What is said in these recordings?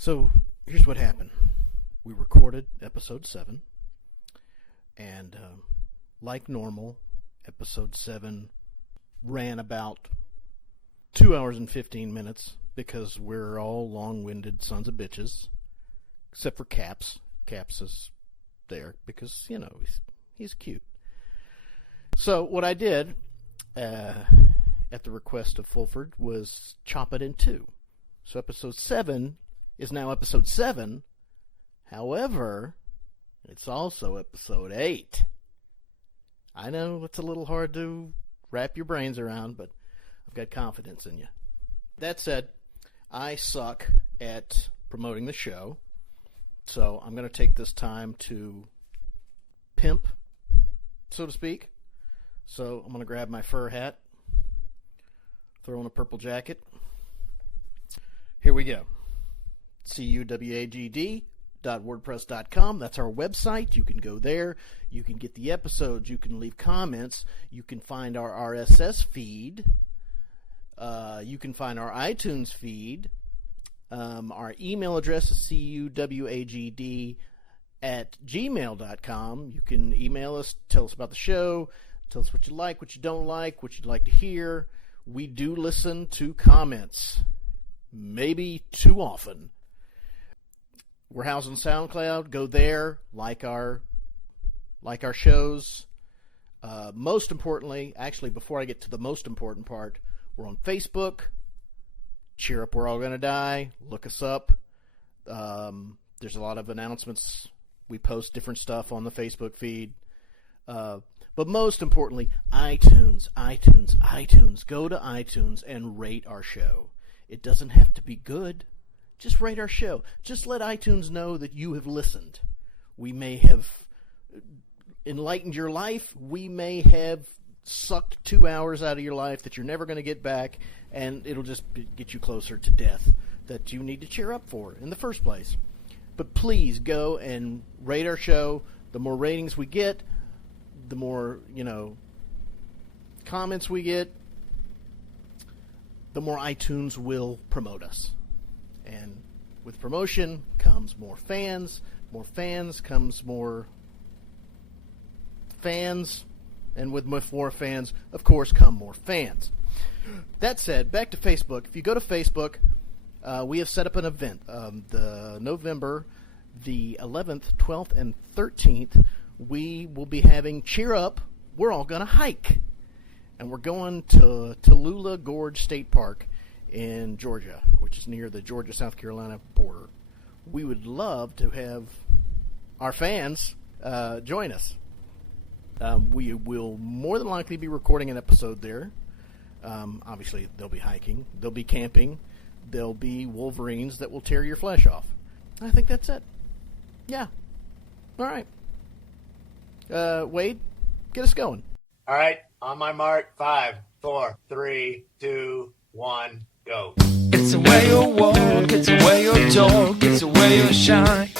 So here's what happened. We recorded episode 7, and like normal, episode 7 ran about 2 hours and 15 minutes because we're all long-winded sons of bitches, except for Caps. Caps is there because, you know, he's cute. So what I did, at the request of Fulford, was chop it in 2. So episode 7 is now episode 7. However, it's also episode 8. I know it's a little hard to wrap your brains around, but I've got confidence in you. That said, I suck at promoting the show, so I'm going to take this time to pimp, so to speak. So I'm going to grab my fur hat, throw on a purple jacket. Here we go. cuwagd.wordpress.com. That's our website. You can go there. You can get the episodes. You can leave comments. You can find our RSS feed. You can find our iTunes feed. Our email address is cuwagd@gmail.com. You can email us, tell us about the show, tell us what you like, what you don't like, what you'd like to hear. We do listen to comments, maybe too often. We're housed on SoundCloud. Go there, like our shows. Most importantly, actually, before I get to the most important part, we're on Facebook. Cheer Up, We're All Gonna Die. Look us up. There's a lot of announcements. We post different stuff on the Facebook feed. But most importantly, iTunes. Go to iTunes and rate our show. It doesn't have to be good. Just rate our show. Just let iTunes know that you have listened. We may have enlightened your life. We may have sucked 2 hours out of your life that you're never going to get back, and it'll just get you closer to death that you need to cheer up for in the first place. But please go and rate our show. The more ratings we get, the more, comments we get, the more iTunes will promote us. And with promotion comes more fans. More fans comes more fans. And with more fans, of course, come more fans. That said, back to Facebook. If you go to Facebook, we have set up an event. The November the 11th, 12th, and 13th, we will be having Cheer Up, We're All Gonna Hike. And we're going to Tallulah Gorge State Park in Georgia, which is near the Georgia-South Carolina border. We would love to have our fans join us. We will more than likely be recording an episode there. Obviously, they'll be hiking. They'll be camping. There'll be wolverines that will tear your flesh off. I think that's it. Yeah. All right. Wade, get us going. All right. On my mark, 5, 4, 3, 2, 1, go. It's the way you walk, it's the way you talk, it's the way you shine.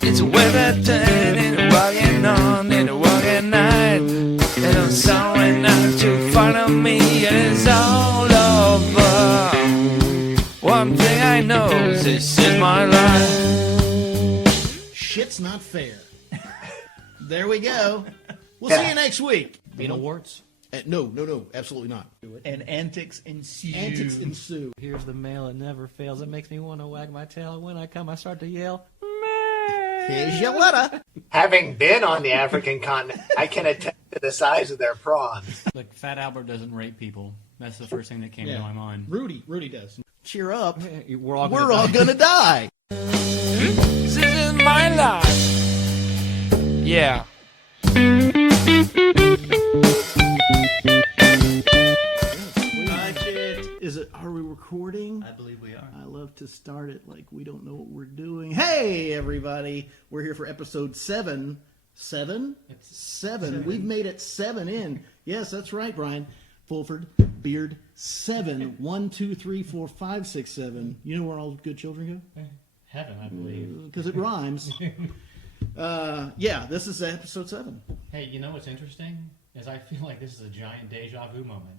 It's the way that day, and walking on, and walking night. And I'm sorry not to follow me, and it's all over. One thing I know is this is my life. Shit's not fair. There we go. We'll see you next week. Beetle warts? No, absolutely not. And antics ensue. Antics ensue. Here's the male that never fails. It makes me want to wag my tail. When I come, I start to yell, Here's your letter. Having been on the African continent, I can attest to the size of their prawns. Look, Fat Albert doesn't rape people. That's the first thing that came to my mind. Rudy does. Cheer up. we're all gonna die. This is my life. Yeah. Are we recording? I believe we are. I love to start it like we don't know what we're doing. Hey, everybody. We're here for episode 7. 7? It's 7. We've made it 7 in. Yes, that's right, Bryan. Fulford, Beard, 7. 1, 2, 3, 4, 5, 6, 7. You know where all good children go? Heaven, I believe. Because it rhymes. Yeah, this is episode 7. Hey, you know what's interesting? Is I feel like this is a giant deja vu moment.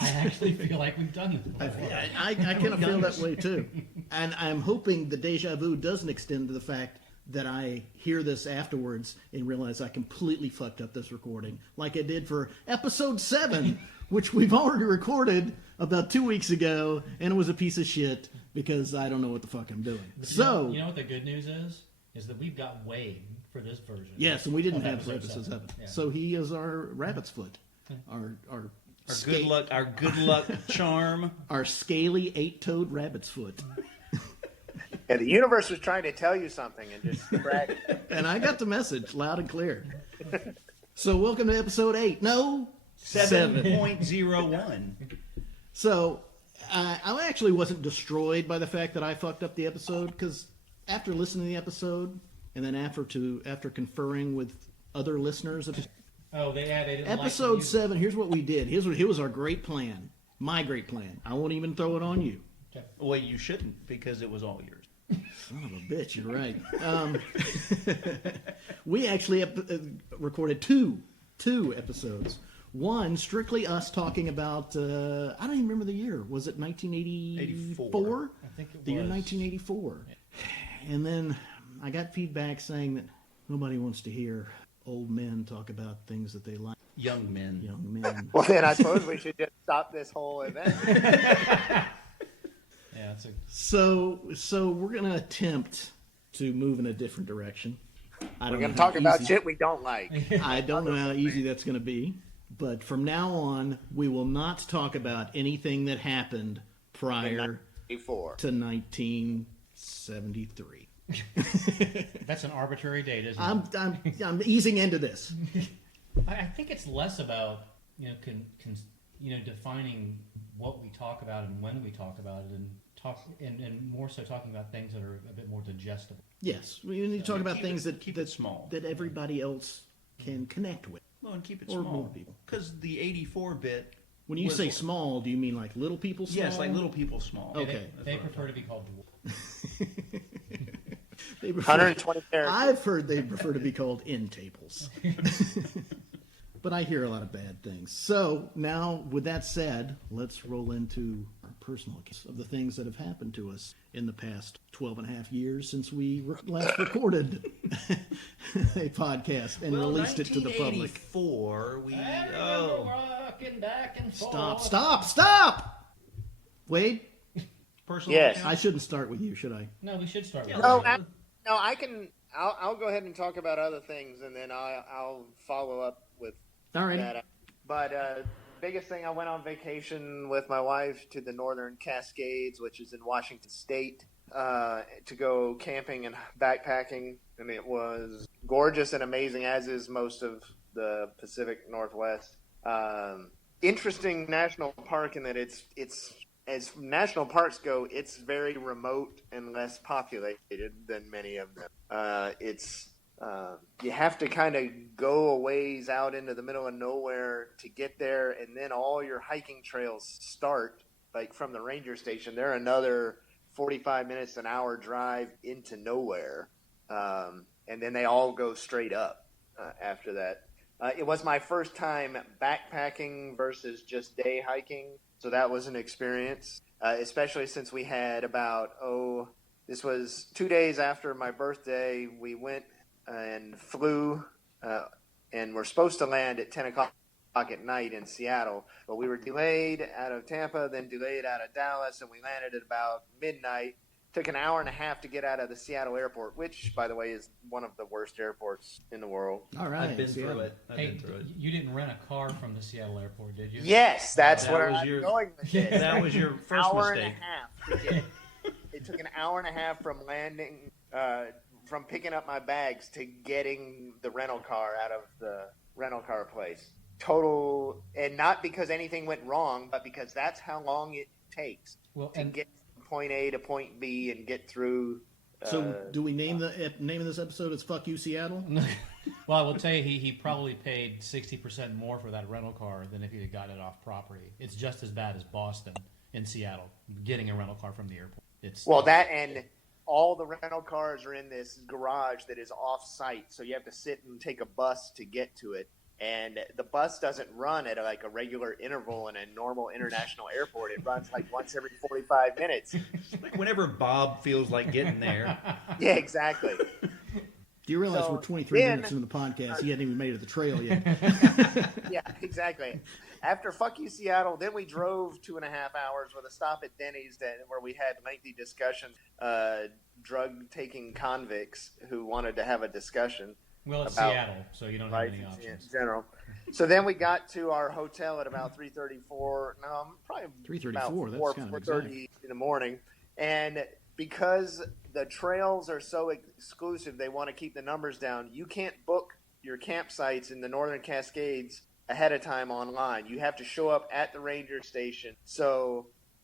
I actually feel like we've done this before. I kind of feel that way, too. And I'm hoping the deja vu doesn't extend to the fact that I hear this afterwards and realize I completely fucked up this recording, like I did for episode 7, which we've already recorded about 2 weeks ago, and it was a piece of shit because I don't know what the fuck I'm doing. So you know what the good news is that we've got Wade for this version. yes, and we didn't have episode episode 7. Yeah. So he is our rabbit's foot, our Good luck charm. our scaly 8-toed rabbit's foot. Yeah, the universe was trying to tell you something and just scratch. And I got the message loud and clear. So welcome to episode 8. No, 7. 7.01. So I actually wasn't destroyed by the fact that I fucked up the episode, because after listening to the episode and then after conferring with other listeners, Oh, they didn't episode like 7. Here's what we did. Here was our great plan. My great plan. I won't even throw it on you. Well, you shouldn't, because it was all yours. Son of a bitch, you're right. We actually recorded two episodes. One, strictly us talking about, I don't even remember the year. Was it 1984? I think it The year was. 1984. And then I got feedback saying that nobody wants to hear old men talk about things that they like. Young men. Young men. Well, then I suppose we should just stop this whole event. Yeah, it's a So we're going to attempt to move in a different direction. I We're don't going know to how talk about easy- shit we don't like. I don't know how easy that's going to be, but from now on, we will not talk about anything that happened prior Before. to 1973. that's an arbitrary date, isn't it? I'm easing into this. I think it's less about defining what we talk about and when we talk about it, and more so talking about things that are a bit more digestible. Yes, we need to talk about things that keep it small. that everybody else can connect with. Well, and keep it Or small. more people. Because the 84 bit. When you was- say small, do you mean like little people small? Yes, like little people small. Okay. They prefer to be called dwarf. They prefer- 120 characters. I've heard they prefer to be called end tables. But I hear a lot of bad things. So now, with that said, let's roll into our personal case of the things that have happened to us in the past 12 and a half years since we last recorded a podcast and released it to the public. 1984, we. Rocking back and forth. Stop! Wade, Personal Yes. account? I shouldn't start with you, should I? No, we should start with No, that. I can. I'll go ahead and talk about other things, and then I'll follow up with All right. that. But biggest thing, I went on vacation with my wife to the Northern Cascades, which is in Washington State, to go camping and backpacking, and it was gorgeous and amazing, as is most of the Pacific Northwest. Interesting national park in that it's as national parks go, it's very remote and less populated than many of them. You have to kind of go a ways out into the middle of nowhere to get there, and then all your hiking trails start, like from the ranger station. They're another 45 minutes, an hour drive into nowhere, and then they all go straight up after that. It was my first time backpacking versus just day hiking, so that was an experience, especially since we had this was 2 days after my birthday. We went and flew, and we're supposed to land at 10 o'clock at night in Seattle, but we were delayed out of Tampa, then delayed out of Dallas, and we landed at about midnight. Took an hour and a half to get out of the Seattle airport, which, by the way, is one of the worst airports in the world. All right. I've been through it. Hey, you didn't rent a car from the Seattle airport, did you? Yes, that's That where was I'm your- going with this. That was your first hour mistake. and a half to get. It took an hour and a half from landing, from picking up my bags to getting the rental car out of the rental car place. Total, and not because anything went wrong, but because that's how long it takes Well, to and get from point A to point B and get through. So, do we name the name of this episode? It's "Fuck You, Seattle." well, I will tell you, he probably paid 60% more for that rental car than if he had gotten it off property. It's just as bad as Boston in Seattle getting a rental car from the airport. Well, that and all the rental cars are in this garage that is off-site, so you have to sit and take a bus to get to it. And the bus doesn't run at like a regular interval in a normal international airport. It runs like once every 45 minutes. Like whenever Bob feels like getting there. Yeah, exactly. Do you realize we're 23 minutes into the podcast? He hadn't even made it to the trail yet. Yeah, exactly. After Fuck You Seattle, then we drove 2.5 hours with a stop at Denny's where we had lengthy discussions. Drug-taking convicts who wanted to have a discussion. Well, it's about Seattle, so you don't have any options. In general. So then we got to our hotel at about 3:34. No, probably 3:34. That's kind of 4:30 in the morning. And because the trails are so exclusive, they want to keep the numbers down. You can't book your campsites in the Northern Cascades ahead of time online. You have to show up at the ranger station.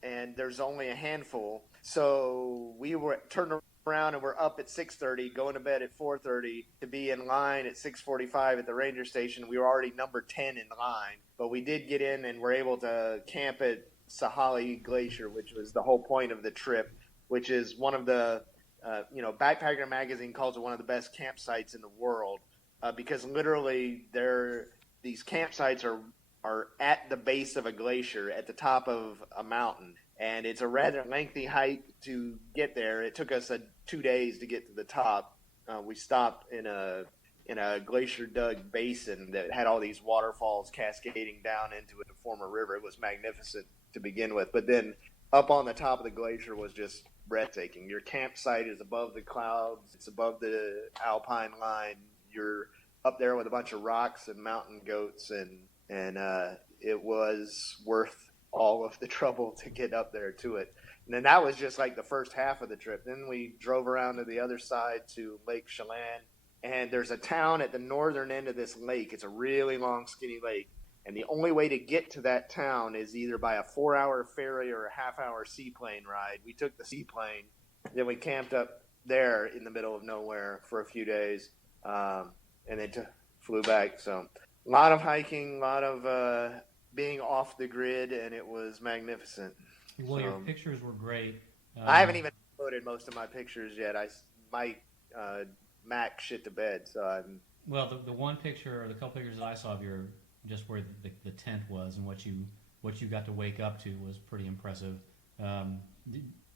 And there's only a handful. So we were turned around and we're up at 6:30, going to bed at 4:30 to be in line at 6:45 at the ranger station. We were already number 10 in line, but we did get in and were able to camp at Sahali Glacier, which was the whole point of the trip, which is one of the, Backpacker Magazine calls it one of the best campsites in the world, because literally these campsites are at the base of a glacier at the top of a mountain. And it's a rather lengthy hike to get there. It took us 2 days to get to the top. We stopped in a glacier dug basin that had all these waterfalls cascading down into it to form a river. It was magnificent to begin with. But then up on the top of the glacier was just breathtaking. Your campsite is above the clouds. It's above the alpine line. You're up there with a bunch of rocks and mountain goats, and it was worth all of the trouble to get up there to it. And then that was just like the first half of the trip. Then we drove around to the other side to Lake Chelan, and there's a town at the northern end of this lake. It's a really long, skinny lake, and the only way to get to that town is either by a 4-hour ferry or a half-hour seaplane ride. We took the seaplane, then we camped up there in the middle of nowhere for a few days, and then flew back. So a lot of hiking, a lot of being off the grid, and it was magnificent. Well, your pictures were great. I haven't even uploaded most of my pictures yet. My Mac shit to bed, so I'm. Well, the one picture or the couple pictures that I saw of your just where the tent was and what you got to wake up to was pretty impressive.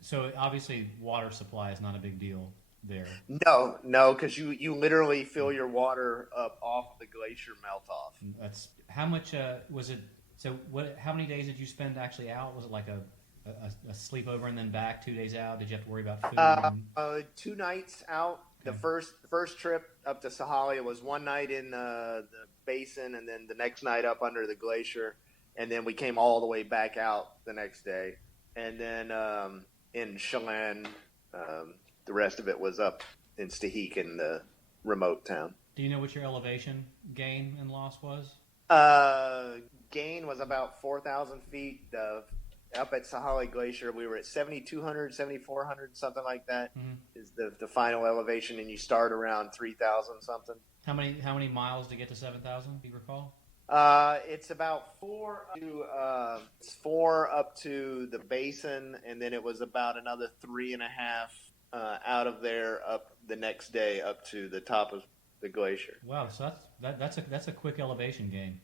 So obviously, water supply is not a big deal there. No, because you literally fill your water up off the glacier melt off. That's how much was it? So how many days did you spend actually out? Was it like a sleepover and then back 2 days out? Did you have to worry about food? 2 nights out. The first trip up to Sahali was 1 night in the basin, and then the next night up under the glacier, and then we came all the way back out the next day. And then in Chelan, the rest of it was up in Stahik in the remote town. Do you know what your elevation gain and loss was? Gain was about 4,000 feet. Up at Sahali Glacier, we were at 7,200, 7,400, something like that. Mm-hmm. Is the final elevation, and you start around 3,000 something. How many miles to get to 7,000? Do you recall? It's about 4 up to the basin, and then it was about another 3.5 out of there up the next day up to the top of the glacier. Wow, so that's a quick elevation gain.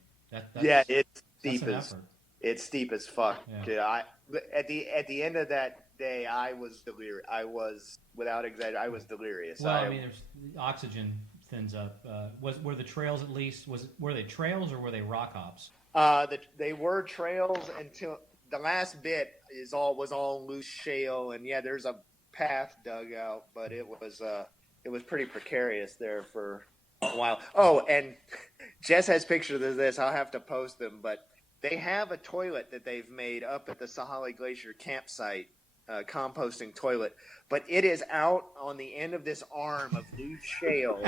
It's steep as fuck. Yeah. Dude, at the end of that day, I was delirious. I was, without exaggeration, I was delirious. Well, there's oxygen thins up. Were the trails at least? Were they trails or were they rock hops? They were trails until the last bit was all loose shale, and there's a path dug out, but it was pretty precarious there for a while. Oh, and Jess has pictures of this. I'll have to post them, but they have a toilet that they've made up at the Sahali Glacier campsite, composting toilet, but it is out on the end of this arm of loose shale.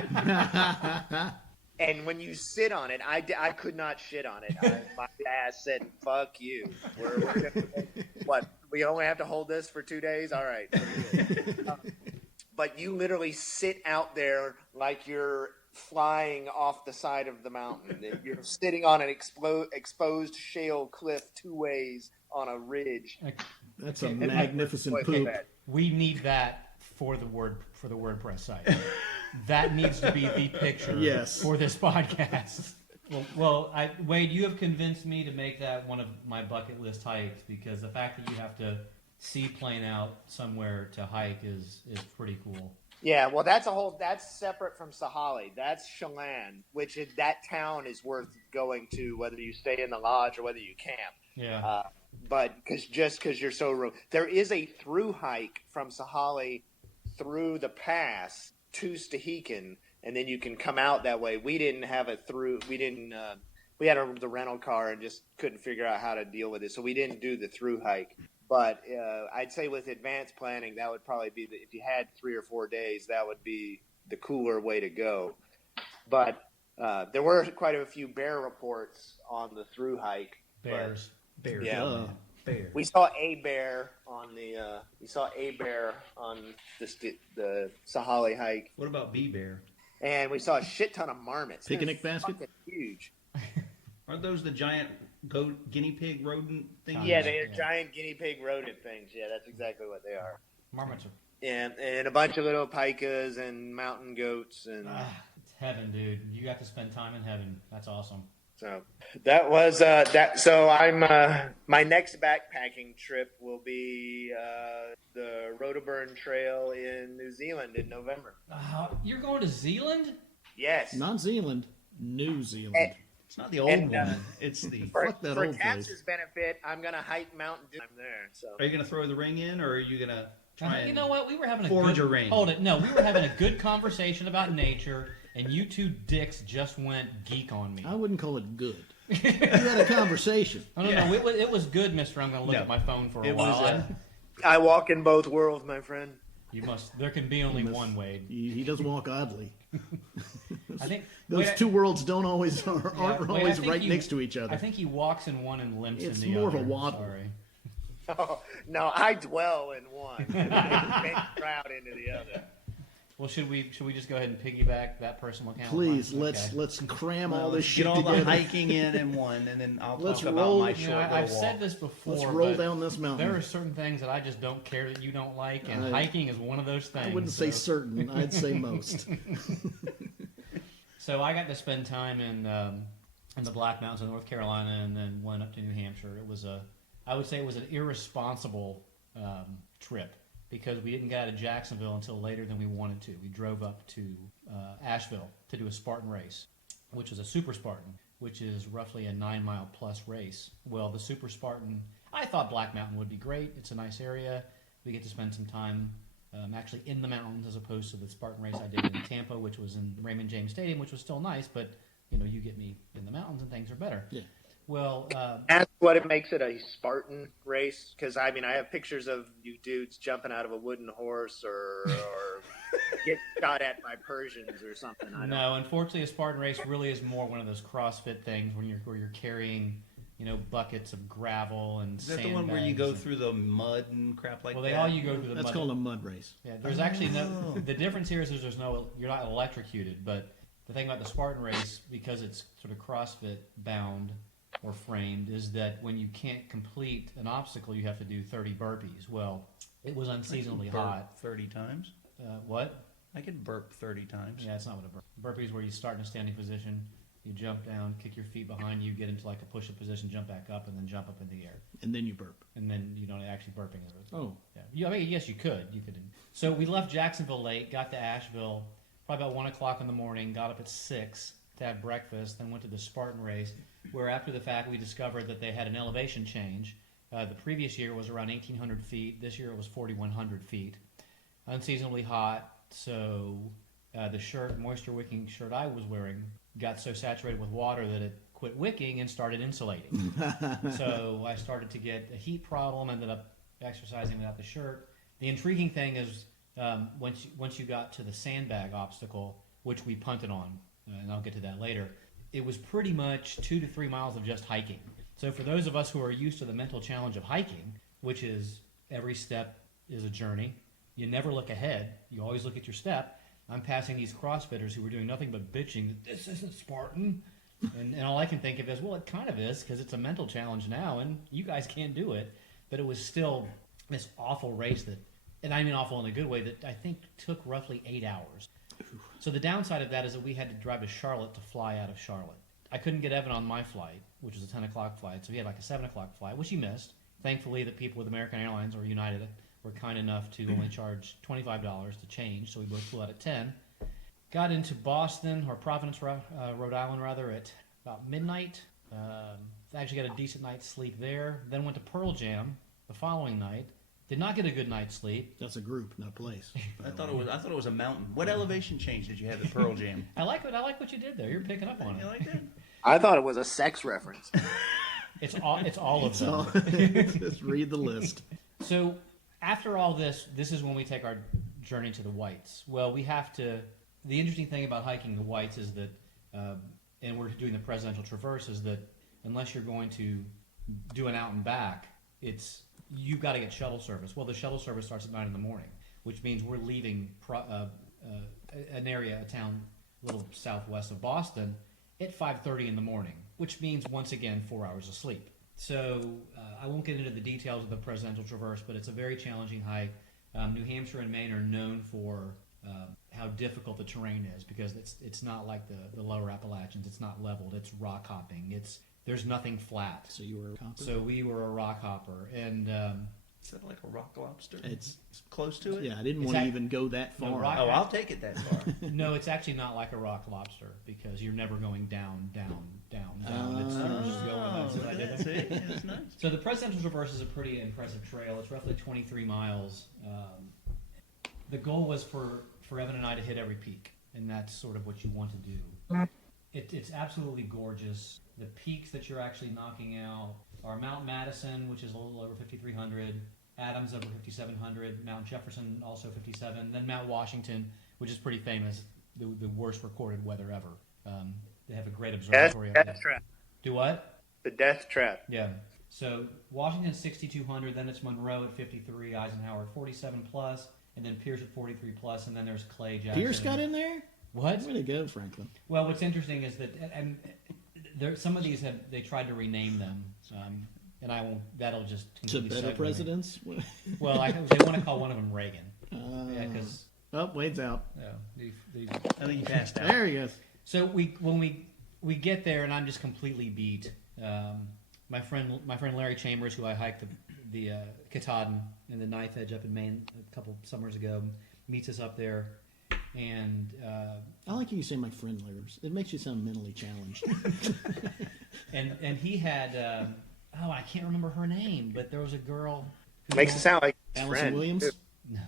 And when you sit on it, I could not shit on it. My ass said, "Fuck you. We're gonna, what? We only have to hold this for 2 days? All right." But you literally sit out there like you're flying off the side of the mountain. You're sitting on an exposed shale cliff 2 ways on a ridge. That's a magnificent poop. We need that for the WordPress site. That needs to be the picture for this podcast. Wade, you have convinced me to make that one of my bucket list hikes because the fact that you have to seaplane out somewhere to hike is pretty cool. Yeah, well, that's separate from Sahali. That's Chelan, that town is worth going to, whether you stay in the lodge or whether you camp. Yeah. But because you're so there is a through hike from Sahali through the pass to Stehekin, and then you can come out that way. We didn't have a through. We didn't. We had the rental car and just couldn't figure out how to deal with it, so we didn't do the through hike. But I'd say with advanced planning, that would probably be if you had 3 or 4 days, that would be the cooler way to go. But there were quite a few bear reports on the through hike. Bears. Yeah. Bears. We saw a bear on the the Sahali hike, What about bee bear? and we saw a shit ton of marmots. Picnic They're basket? fucking huge. Aren't those the giant guinea pig rodent things? Yeah, they are giant guinea pig rodent things. Yeah, that's exactly what they are. Marmots are. And a bunch of little pikas and mountain goats and. It's heaven, dude. You got to spend time in heaven. That's awesome. So that was that. So I'm my next backpacking trip will be the Rotoburn Trail in New Zealand in November. You're going to Zealand? Yes. Not Zealand, New Zealand. It's not the old one. It's the. For Fuck that for old Tax's place. benefit, I'm gonna hike Mountain Dew. I'm there. So Are you going to throw the ring in, or are you going to try and You know what? We were having a forge good, a ring? Hold it. No, we were having a good conversation about nature, and you two dicks just went geek on me. I wouldn't call it good. You had a conversation. No, it was good, mister. I'm going to look No. at my phone for a It was, while. I walk in both worlds, my friend. You must. There can be only one Wade. He does walk oddly. I think Those Wade, two worlds aren't always Wade, I always think right he- next to each other. I think he walks in one and limps It's in the more other. of a waddle. Sorry. Oh, no, I dwell in one. Bend proud into the other. Well, should we just go ahead and piggyback that personal account? Please, Okay. let's cram all this Get shit all together. the hiking in one, and then I'll Let's talk roll. about my You You short know, little I've walk. said this before. Let's roll but down this mountain. There are certain things that I just don't care that you don't like, and I- hiking is one of those things. I wouldn't say so- certain. I'd say most. So I got to spend time in the Black Mountains of North Carolina, and then went up to New Hampshire. I would say it was an irresponsible trip because we didn't get out of Jacksonville until later than we wanted to. We drove up to Asheville to do a Spartan race, which is a Super Spartan, which is roughly a 9-mile plus race. Well, the Super Spartan, I thought Black Mountain would be great. It's a nice area. We get to spend some time actually in the mountains as opposed to the Spartan race I did in Tampa, which was in Raymond James Stadium, which was still nice, but you get me in the mountains and things are better. Yeah. Well, That's what it makes it a Spartan race. Because I have pictures of you dudes jumping out of a wooden horse or get shot at by Persians or something. I don't no, unfortunately, a Spartan race really is more one of those CrossFit things where you're carrying buckets of gravel and Is that the one where you sandbags go and- through the mud and crap like Well, that? you go through the That's mud. called a mud race. Yeah, there's actually no. The difference here is you're not electrocuted, but the thing about the Spartan race, because it's sort of CrossFit bound or framed, is that when you can't complete an obstacle, you have to do 30 burpees. Well, it was unseasonably Burp hot. 30 times? What? I could burp 30 times. Yeah, it's not what a burpee is. Where you start in a standing position, you jump down, kick your feet behind you, get into like a push-up position, jump back up, and then jump up in the air. And then you burp. And then you don't actually burping. Oh. Yeah. Yes, you could. You could. So we left Jacksonville late, got to Asheville probably about 1 o'clock in the morning, got up at 6 to have breakfast, then went to the Spartan race, where after the fact we discovered that they had an elevation change. The previous year was around 1,800 feet. This year it was 4,100 feet. Unseasonably hot, so the moisture-wicking shirt I was wearing got so saturated with water that it quit wicking and started insulating. So I started to get a heat problem, ended up exercising without the shirt. The intriguing thing is once you got to the sandbag obstacle, which we punted on, and I'll get to that later, it was pretty much 2 to 3 miles of just hiking. So for those of us who are used to the mental challenge of hiking, which is every step is a journey, you never look ahead, you always look at your step. I'm passing these CrossFitters who were doing nothing but bitching, this isn't Spartan. And all I can think of is, well, it kind of is, because it's a mental challenge now, and you guys can't do it. But it was still this awful race that, and I mean awful in a good way, that I think took roughly 8 hours. So the downside of that is that we had to drive to Charlotte to fly out of Charlotte. I couldn't get Evan on my flight, which was a 10 o'clock flight, so he had like a 7 o'clock flight, which he missed. Thankfully, the people with American Airlines or United were kind enough to only charge $25 to change, so we both flew out at 10. Got into Boston, or Providence, Rhode Island, rather, at about midnight. Actually got a decent night's sleep there. Then went to Pearl Jam the following night. Did not get a good night's sleep. That's a group, not a place. I thought it was a mountain. What elevation change did you have at Pearl Jam? I like what you did there. You're picking up on it. You like that? I thought it was a sex reference. It's all of them. Just read the list. So after all this is when we take our journey to the Whites. Well, we have to. The interesting thing about hiking the Whites is that, and we're doing the Presidential Traverse, is that unless you're going to do an out and back, you've got to get shuttle service. Well, the shuttle service starts at 9 in the morning, which means we're leaving an area, a town a little southwest of Boston, at 5:30 in the morning, which means, once again, 4 hours of sleep. So I won't get into the details of the Presidential Traverse, but it's a very challenging hike. New Hampshire and Maine are known for how difficult the terrain is, because it's not like the lower Appalachians. It's not leveled. It's rock hopping. There's nothing flat. So you were a hopper? So we were a rock hopper, and Is that like a rock lobster? It's close to it. Yeah, I didn't want to even go that No, far. rock- Oh, I'll take it that far. no, it's actually not like a rock lobster, because you're never going down. It's you're just going. That's what I did. That's it. Yeah, that's nice. So the Presidential Traverse is a pretty impressive trail. It's roughly 23 miles. The goal was for Evan and I to hit every peak, and that's sort of what you want to do. It's absolutely gorgeous. The peaks that you're actually knocking out are Mount Madison, which is a little over 5,300, Adams over 5,700, Mount Jefferson also 57, then Mount Washington, which is pretty famous, the worst recorded weather ever. They have a great observatory up there. Death trap. Do what? The death trap. Yeah. So Washington's 6,200, then it's Monroe at 53, Eisenhower at 47 plus, and then Pierce at 43 plus, and then there's Clay Jackson. Pierce got in there? What? Way to go, Franklin. Well, what's interesting is that, and some of these they tried to rename them, and I won't. That'll just To completely better segue. presidents? Well, they want to call one of them Reagan. Yeah, because Oh, Wade's out. I think you passed out. There he goes. So when we get there, and I'm just completely beat. My friend Larry Chambers, who I hiked the Katahdin and the Knife Edge up in Maine a couple summers ago, meets us up there, and I like how you say my friend Larry's. It makes you sound mentally challenged. and he had I can't remember her name, but there was a girl who Makes it sound like his Allison friend. Williams? No.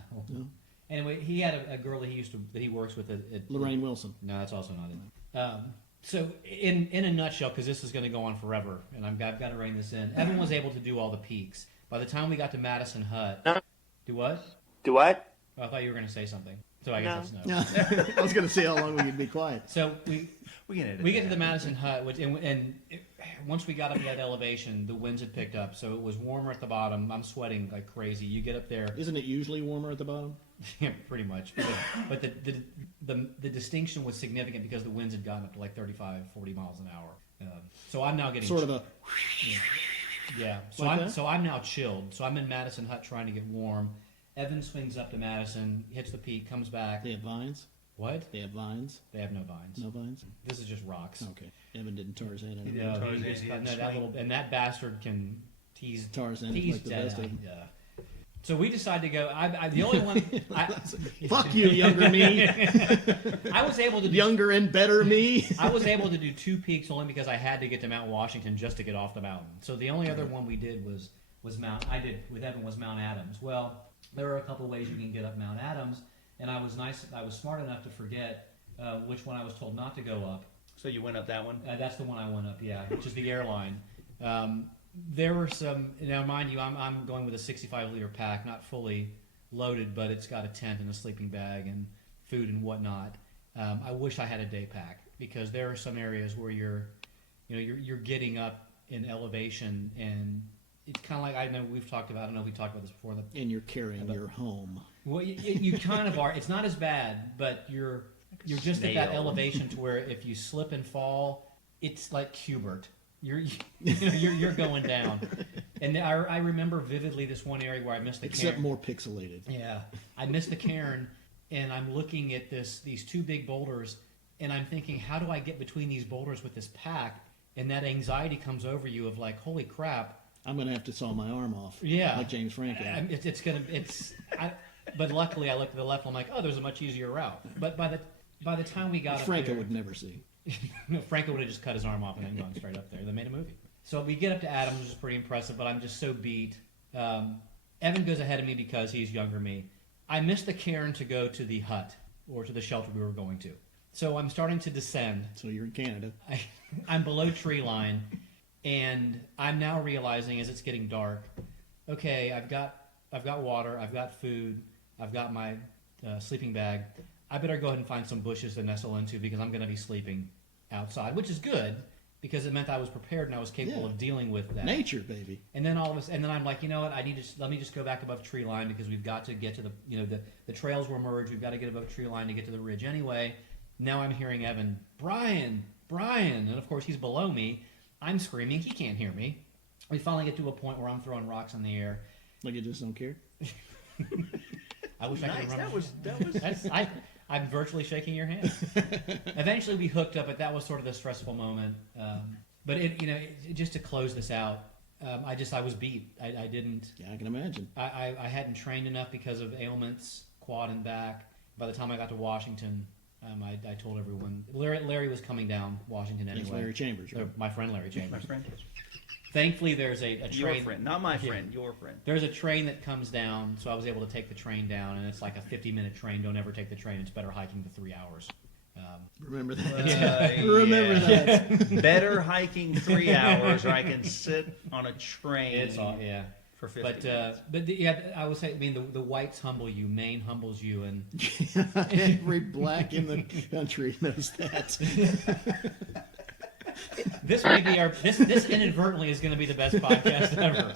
Anyway, he had a girl that he works with at Lorraine Wilson. No, that's also not it. So in a nutshell, because this is going to go on forever, and I've got to rein this in. Evan was able to do all the peaks. By the time we got to Madison Hut, do what? Do what? Oh, I thought you were going to say something. So I guess that's no. No. I was going to say how long we could be quiet. So we get to the Madison Hut, once we got up to that elevation, the winds had picked up, so it was warmer at the bottom. I'm sweating like crazy. You get up there, Isn't it usually warmer at the bottom? yeah, pretty much. But the distinction was significant because the winds had gotten up to like 35, 40 miles an hour. So I'm now getting Sort of a... yeah. So I'm now chilled. So I'm in Madison Hut trying to get warm. Evan swings up to Madison, hits the peak, comes back. They have vines? What? They have vines? They have no vines. No vines? This is just rocks. Okay. Evan didn't Tarzan it. Yeah, Tarzan, he just he got- didn't no, that swing. little, and that bastard can tease Tarzan is tease like the Deadeye, best of them. yeah. So we decided to go. The only one. Fuck you, younger me. I was able to do, Younger and better me. I was able to do 2 peaks only because I had to get to Mount Washington just to get off the mountain. So the only other one we did was Mount Adams. Well, there are a couple ways you can get up Mount Adams, and I was smart enough to forget which one I was told not to go up. So you went up that one? That's the one I went up, yeah, which is the airline. There were some, now mind you, I'm going with a 65-liter pack, not fully loaded, but it's got a tent and a sleeping bag and food and whatnot. I wish I had a day pack, because there are some areas where you're getting up in elevation, and it's kind of like, I don't know if we talked about this before. And you're carrying your home. Well, you kind of are. It's not as bad, but you're just at that elevation to where if you slip and fall, it's like Cubert. You're going down. And I remember vividly this one area where I missed the Except cairn. more pixelated. Yeah, I missed the cairn, and I'm looking at these 2 big boulders, and I'm thinking, how do I get between these boulders with this pack? And that anxiety comes over you of like, holy crap. I'm going to have to saw my arm off. Yeah. Like James Franco. But luckily I looked to the left and I'm like, oh, there's a much easier route. But by the time we got Which up Franco there, would never see. no, Franco would have just cut his arm off and then gone straight up there. They made a movie. So we get up to Adams, which is pretty impressive, but I'm just so beat. Evan goes ahead of me because he's younger than me. I missed the cairn to go to the hut or to the shelter we were going to. So I'm starting to descend. So you're in Canada. I'm below tree line, and I'm now realizing as it's getting dark, okay, I've got water, I've got food, I've got my sleeping bag. I better go ahead and find some bushes to nestle into because I'm going to be sleeping outside, which is good because it meant I was prepared and I was capable of dealing with that. Nature, baby. And then and then I'm like, you know what? Let me just go back above tree line because we've got to get to the trails were merged. We've got to get above tree line to get to the ridge anyway. Now I'm hearing Evan, Bryan, and of course he's below me. I'm screaming. He can't hear me. We finally get to a point where I'm throwing rocks in the air. Like you just don't care. I wish I could remember. That was. I'm virtually shaking your hand. Eventually, we hooked up, but that was sort of the stressful moment. But just to close this out, I was beat. I didn't. Yeah, I can imagine. I hadn't trained enough because of ailments, quad and back. By the time I got to Washington, I told everyone. Larry was coming down Washington anyway. It's Larry Chambers, right? My friend Larry Chambers. My friend. Thankfully, there's a train. Your friend, not my friend, your friend. There's a train that comes down, so I was able to take the train down, and it's like a 50-minute train. Don't ever take the train. It's better hiking the 3 hours. Remember that. Remember that. Better hiking 3 hours, or I can sit on a train. For 50 minutes. I would say, I mean, the whites humble you, Maine humbles you, and every black in the country knows that. This may be this inadvertently is going to be the best podcast ever.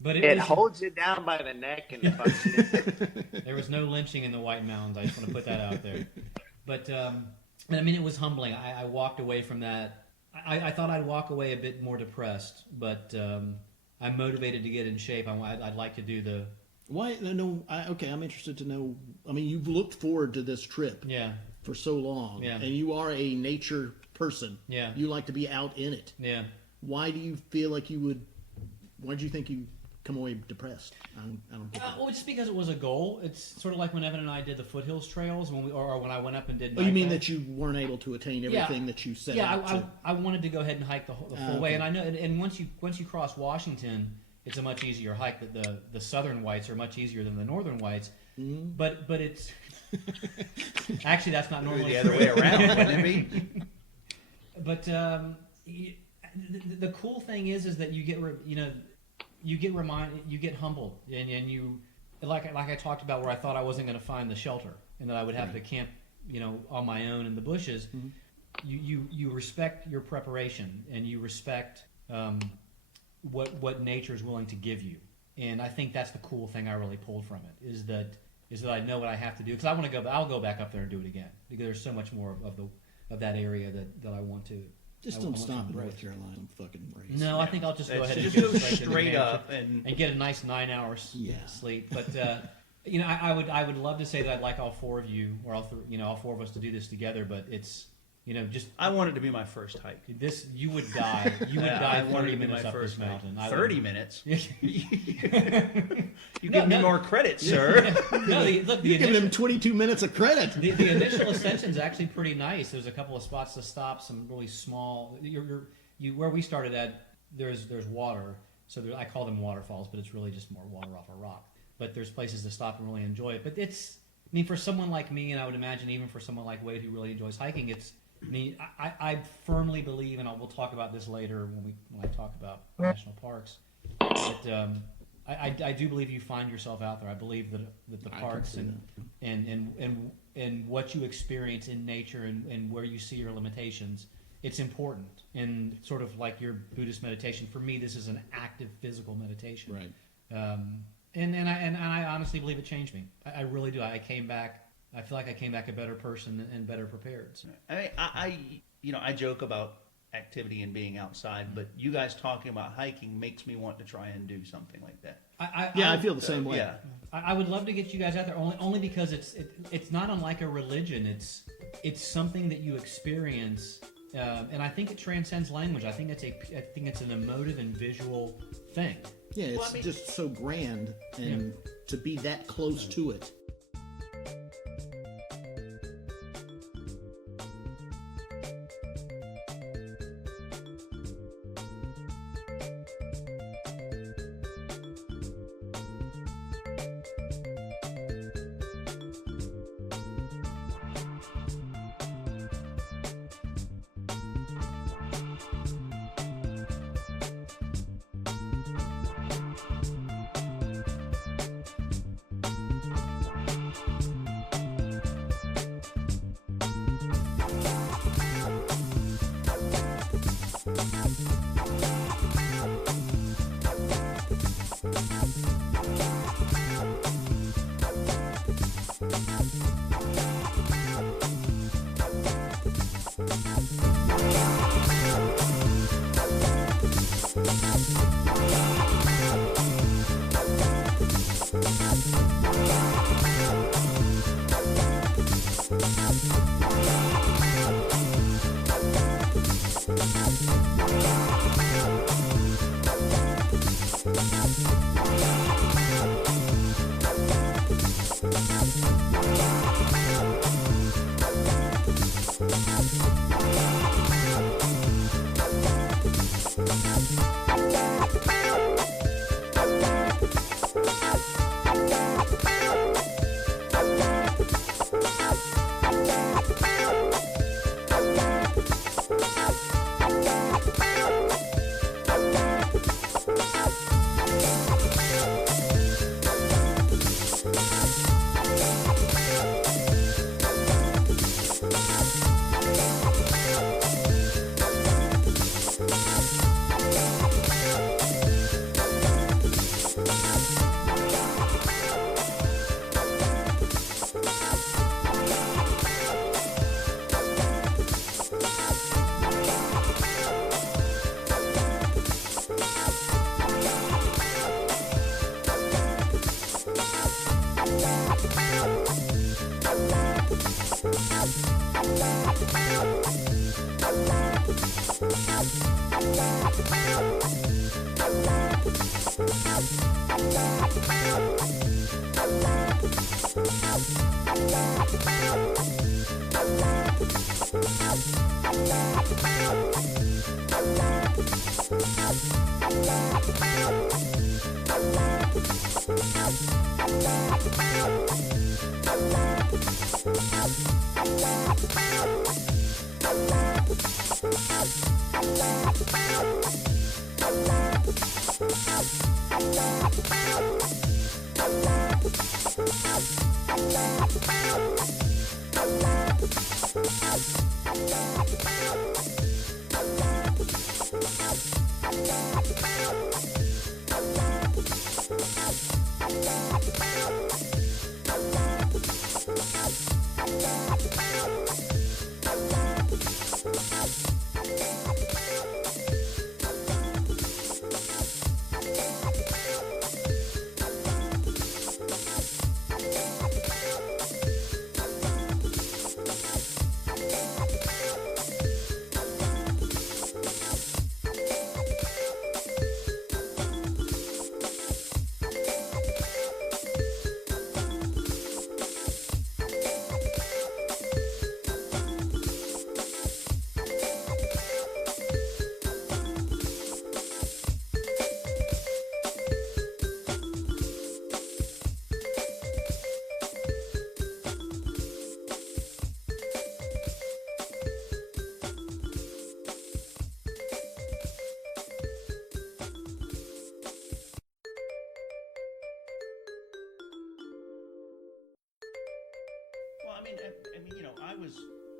But it holds you down by the neck and there was no lynching in the White Mountains. I just want to put that out there. But I mean, it was humbling. I walked away from that. I thought I'd walk away a bit more depressed, but I'm motivated to get in shape. I'd like to do the. Why? No. Okay, I'm interested to know. I mean, you've looked forward to this trip. Yeah. For so long. Yeah. And you are a nature person. Yeah. You like to be out in it. Yeah. Why do you feel like you would? Why do you think you come away depressed? I don't get that. Well, just because it was a goal. It's sort of like when Evan and I did the foothills trails, or when I went up and did. Oh, you mean that you weren't able to attain everything that you set out to? I wanted to go ahead and hike the full way, and I know. And once you cross Washington, it's a much easier hike. The southern whites are much easier than the northern whites. Mm-hmm. But it's actually that's not normally the other way around, wouldn't it be? But the cool thing is that you get reminded, you get humbled, and you like I talked about where I thought I wasn't going to find the shelter and that I would have to camp, on my own in the bushes. Mm-hmm. You respect your preparation and you respect what nature is willing to give you, and I think that's the cool thing I really pulled from it is that I know what I have to do because I want to go. I'll go back up there and do it again because there's so much more of that area that I want to. Just don't stop in North Carolina and fucking race. No, I think I'll just go ahead and go straight up and get a nice 9 hours sleep. But I would love to say that I'd like all four of you or all four of us to do this together. But it's just I want it to be my first hike. This you would die. You would die 30 minutes up this mountain. 30 minutes. You give me more credit, sir. You're giving him 22 minutes of credit. The initial ascension is actually pretty nice. There's a couple of spots to stop. Some really small. Where we started at. There's water. So I call them waterfalls, but it's really just more water off a rock. But there's places to stop and really enjoy it. But for someone like me, and I would imagine even for someone like Wade who really enjoys hiking, I firmly believe, and we'll talk about this later when I talk about national parks. But I do believe you find yourself out there. I believe that the parks and what you experience in nature and where you see your limitations, it's important. And sort of like your Buddhist meditation, for me, this is an active physical meditation. Right. And I honestly believe it changed me. I really do. I came back. I feel like I came back a better person and better prepared. So. I joke about activity and being outside, but you guys talking about hiking makes me want to try and do something like that. I feel the same way. Yeah. I would love to get you guys out there only because it's not unlike a religion. It's something that you experience, and I think it transcends language. I think it's an emotive and visual thing. Yeah, it's just so grand, and to be that close to it. Well, I mean,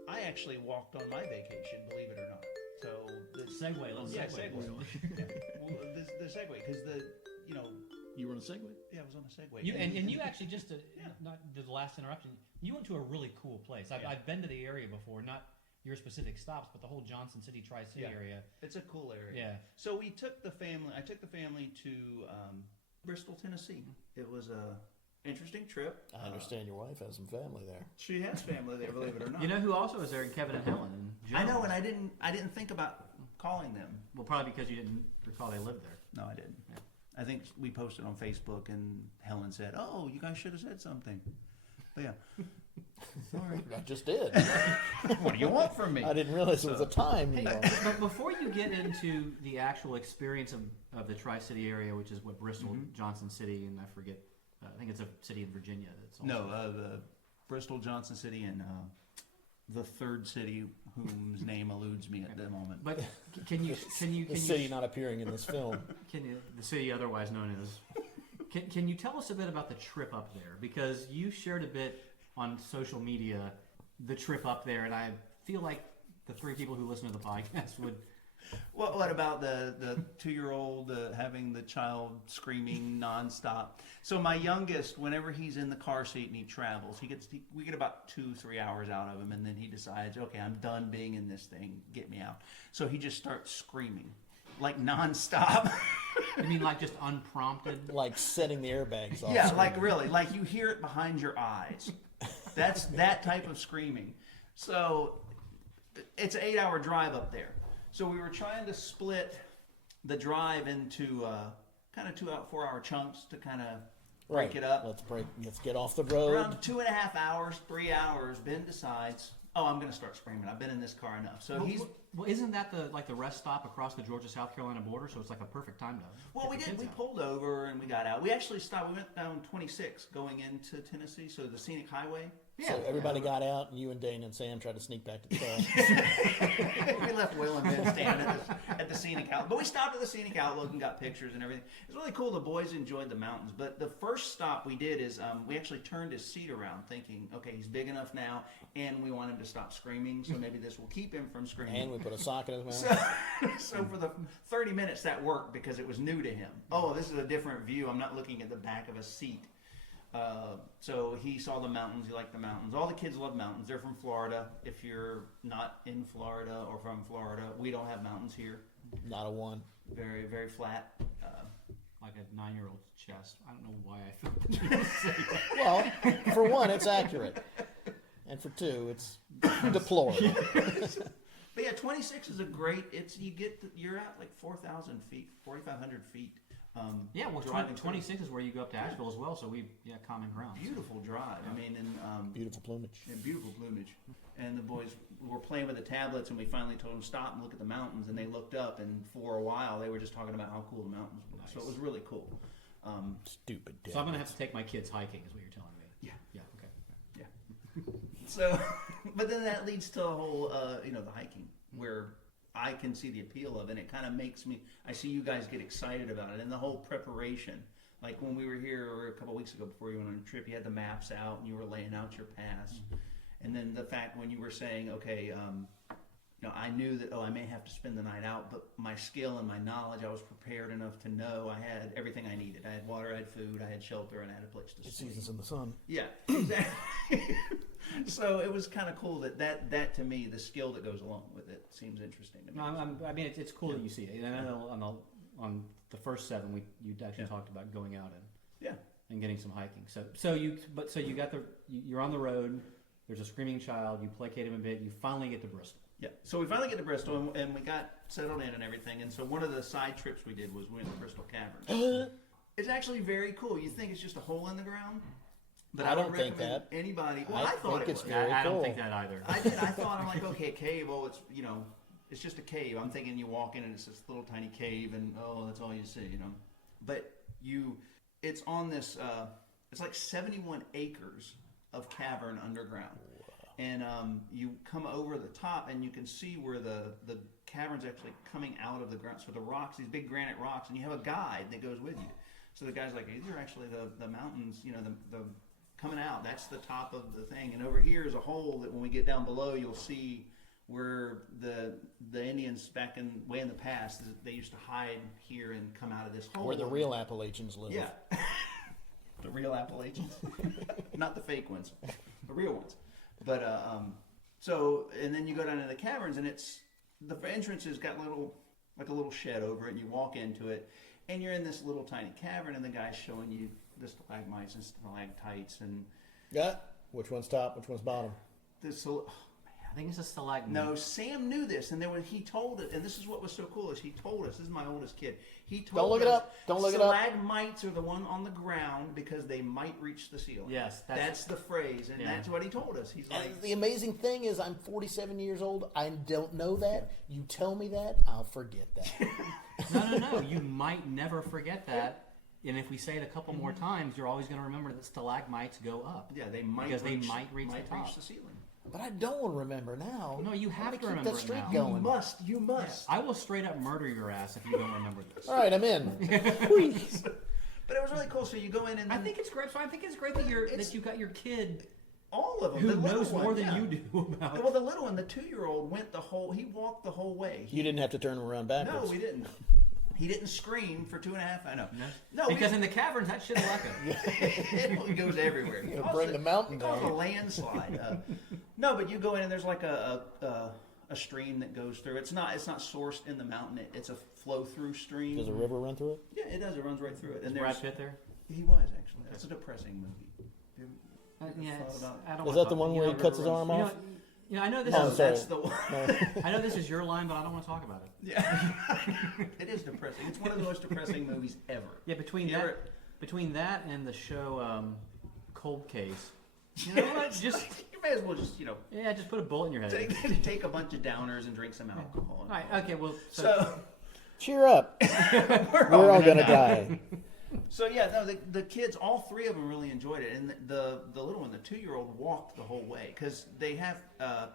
I actually walked on my vacation, believe it or not. So the Segue, let's segue. Yeah. Well, the segue, because You were on a Segway? yeah, I was on a Segway. And you actually not the last interruption. You went to a really cool place. I've been to the area before, not your specific stops, but the whole Johnson City, Tri-City Yeah. area. It's a cool area. Yeah. So I took the family to Bristol, Tennessee. It was a interesting trip. I understand your wife has some family there. She has family there, believe it or not. You know who also was there? Kevin and Helen. And Joe. I know, and I didn't think about calling them. Well, probably because you didn't recall they lived there. No, I didn't. Yeah. I think we posted on Facebook, and Helen said, "Oh, you guys should have said something." But yeah, sorry. I just did. What do you want from me? I didn't realize it was a time. Hey, You know. but before you get into the actual experience of the Tri-City area, which is what Bristol, Johnson City, and I forget, I think it's a city in Virginia. That's also No, the Bristol, Johnson City, and the third city whose name eludes me at the moment. But can you The city not appearing in this film. the city otherwise known as can you tell us a bit about the trip up there, because you shared a bit on social media the trip up there, and I feel like the three people who listen to the podcast would. What about the 2-year-old having the child screaming nonstop? So my youngest, whenever he's in the car seat and he travels, we get about 2-3 hours out of him, and then he decides, okay, I'm done being in this thing, get me out. So he just starts screaming, like nonstop. You mean like just unprompted? Like setting the airbags off. Yeah, like really, like you hear it behind your eyes. That's that type of screaming. So it's an 8-hour drive up there. So we were trying to split the drive into kind of 4-hour chunks to kind of break it up. Let's get off the road. Around 2.5 hours, 3 hours. Ben decides, oh, I'm going to start screaming. I've been in this car enough. So Well, isn't that the rest stop across the Georgia-South Carolina border? So it's like a perfect time to. Well, we get the did. kids We out. pulled over and we got out. We actually stopped. We went down 26 going into Tennessee, so the scenic highway. So everybody got out, and you and Dane and Sam tried to sneak back to the car. We left Will and Ben standing at the scenic outlook. But we stopped at the scenic outlook and got pictures and everything. It was really cool. The boys enjoyed the mountains. But the first stop we did is we actually turned his seat around thinking, okay, he's big enough now, and we want him to stop screaming, so maybe this will keep him from screaming. And we put a sock in his mouth. So for the 30 minutes that worked because it was new to him. Oh, this is a different view. I'm not looking at the back of a seat. So he saw the mountains. He liked the mountains. All the kids love mountains. They're from Florida. If you're not in Florida or from Florida, we don't have mountains here. Not a one. Very, very flat. Like a 9-year-old's chest. I don't know why I thought that you were gonna say that. Well, for one, it's accurate. And for two, it's deplorable. But yeah, 26 is a great. You're at like 4,000 feet, 4,500 feet. Yeah, well, driving 26 is where you go up to Asheville as well. So common ground. Beautiful drive. I mean, and Beautiful plumage. and beautiful plumage. And the boys were playing with the tablets, and we finally told them stop and look at the mountains. And they looked up, and for a while they were just talking about how cool the mountains were. Nice. So it was really cool. Stupid. So I'm gonna have to take my kids hiking, is what you're telling me. Yeah. Yeah. Okay. Yeah. So, but then that leads to a whole, the hiking where I can see the appeal of it. And it kind of makes me. I see you guys get excited about it, and the whole preparation. Like when we were here a couple weeks ago before you went on a trip, you had the maps out and you were laying out your paths. And then the fact when you were saying, okay, I knew that, I may have to spend the night out, but my skill and my knowledge, I was prepared enough to know I had everything I needed. I had water, I had food, I had shelter, and I had a place to sleep. Seasons in the sun. Yeah, exactly. So it was kind of cool that to me, the skill that goes along with it seems interesting to me. No, I mean, it's cool that you see it. And I know on the first 7, you actually talked about going out and getting some hiking. You're on the road. There's a screaming child. You placate him a bit. You finally get to Bristol. Yeah, so we finally get to Bristol, and we got settled in and everything. And so one of the side trips we did was we went to Bristol Caverns. It's actually very cool. You think it's just a hole in the ground, but I don't think recommend that. anybody. Well, I I thought think it it's was. very I don't cool. think that either. I did. I thought, I'm like, okay, a cave. Oh, it's just a cave. I'm thinking you walk in and it's this little tiny cave, and that's all you see, But it's on this. It's like 71 acres of cavern underground. And you come over the top, and you can see where the cavern's actually coming out of the ground. So the rocks, these big granite rocks, and you have a guide that goes with you. So the guy's like, these are actually the mountains, the coming out. That's the top of the thing. And over here is a hole that when we get down below, you'll see where the Indians back way in the past, they used to hide here and come out of this hole. Where the real Appalachians live. Yeah. The real Appalachians. Not the fake ones. The real ones. But So, and then you go down into the caverns, and the entrance has got a little shed over it, and you walk into it, and you're in this little tiny cavern, and the guy's showing you the stalagmites and stalactites, and Yeah. Which one's top? Which one's bottom? I think it's a stalagmite. No, Sam knew this, and he told it, and this is what was so cool is he told us. This is my oldest kid. He told Don't look us it up. Don't look it up. Stalagmites are the one on the ground because they might reach the ceiling. Yes, that's the phrase, and that's what he told us. He's like, And the amazing thing is, I'm 47 years old. I don't know that. You tell me that, I'll forget that. No. You might never forget that. And if we say it a couple more times, you're always going to remember that stalagmites go up. yeah, they might they might reach the top. reach the ceiling. But I don't want to remember now. No, you have to keep remember that it streak now. going. You must. I will straight up murder your ass if you don't remember this. All right, I'm in. But it was really cool. So you go in, and I think it's great. So I think it's great that you got your kid all of them. who the little knows more one, than yeah. you do about. Well, the little one, the 2-year-old, he walked the whole way. You didn't have to turn him around backwards. No, we didn't. He didn't scream for 2.5. I know. No, because in the caverns that shit'll echo. It goes everywhere. It'll bring the mountain It caused a down. landslide. No, but you go in and there's like a stream that goes through. It's not sourced in the mountain. It's a flow through stream. Does a river run through it? Yeah, it does. It runs right through it. And Is Brad Pitt there? He was actually. That's a depressing movie. Yeah, thought I don't Is wanna that the talk- one you where know, he cuts his arm you know, off? you know, I know this Oh, is sorry. That's the one. I know this is your line, but I don't want to talk about it. Yeah, it is depressing. It's one of the most depressing movies ever. Yeah, between You that ever- between that and the show Cold Case. You know what? Just You may as well just just put a bullet in your head. take a bunch of downers and drink some alcohol. All right. Okay. Well, So Cheer up. We're all going to die. So yeah, no, the kids, all 3 of them really enjoyed it, and the little one, the 2-year-old, walked the whole way because they have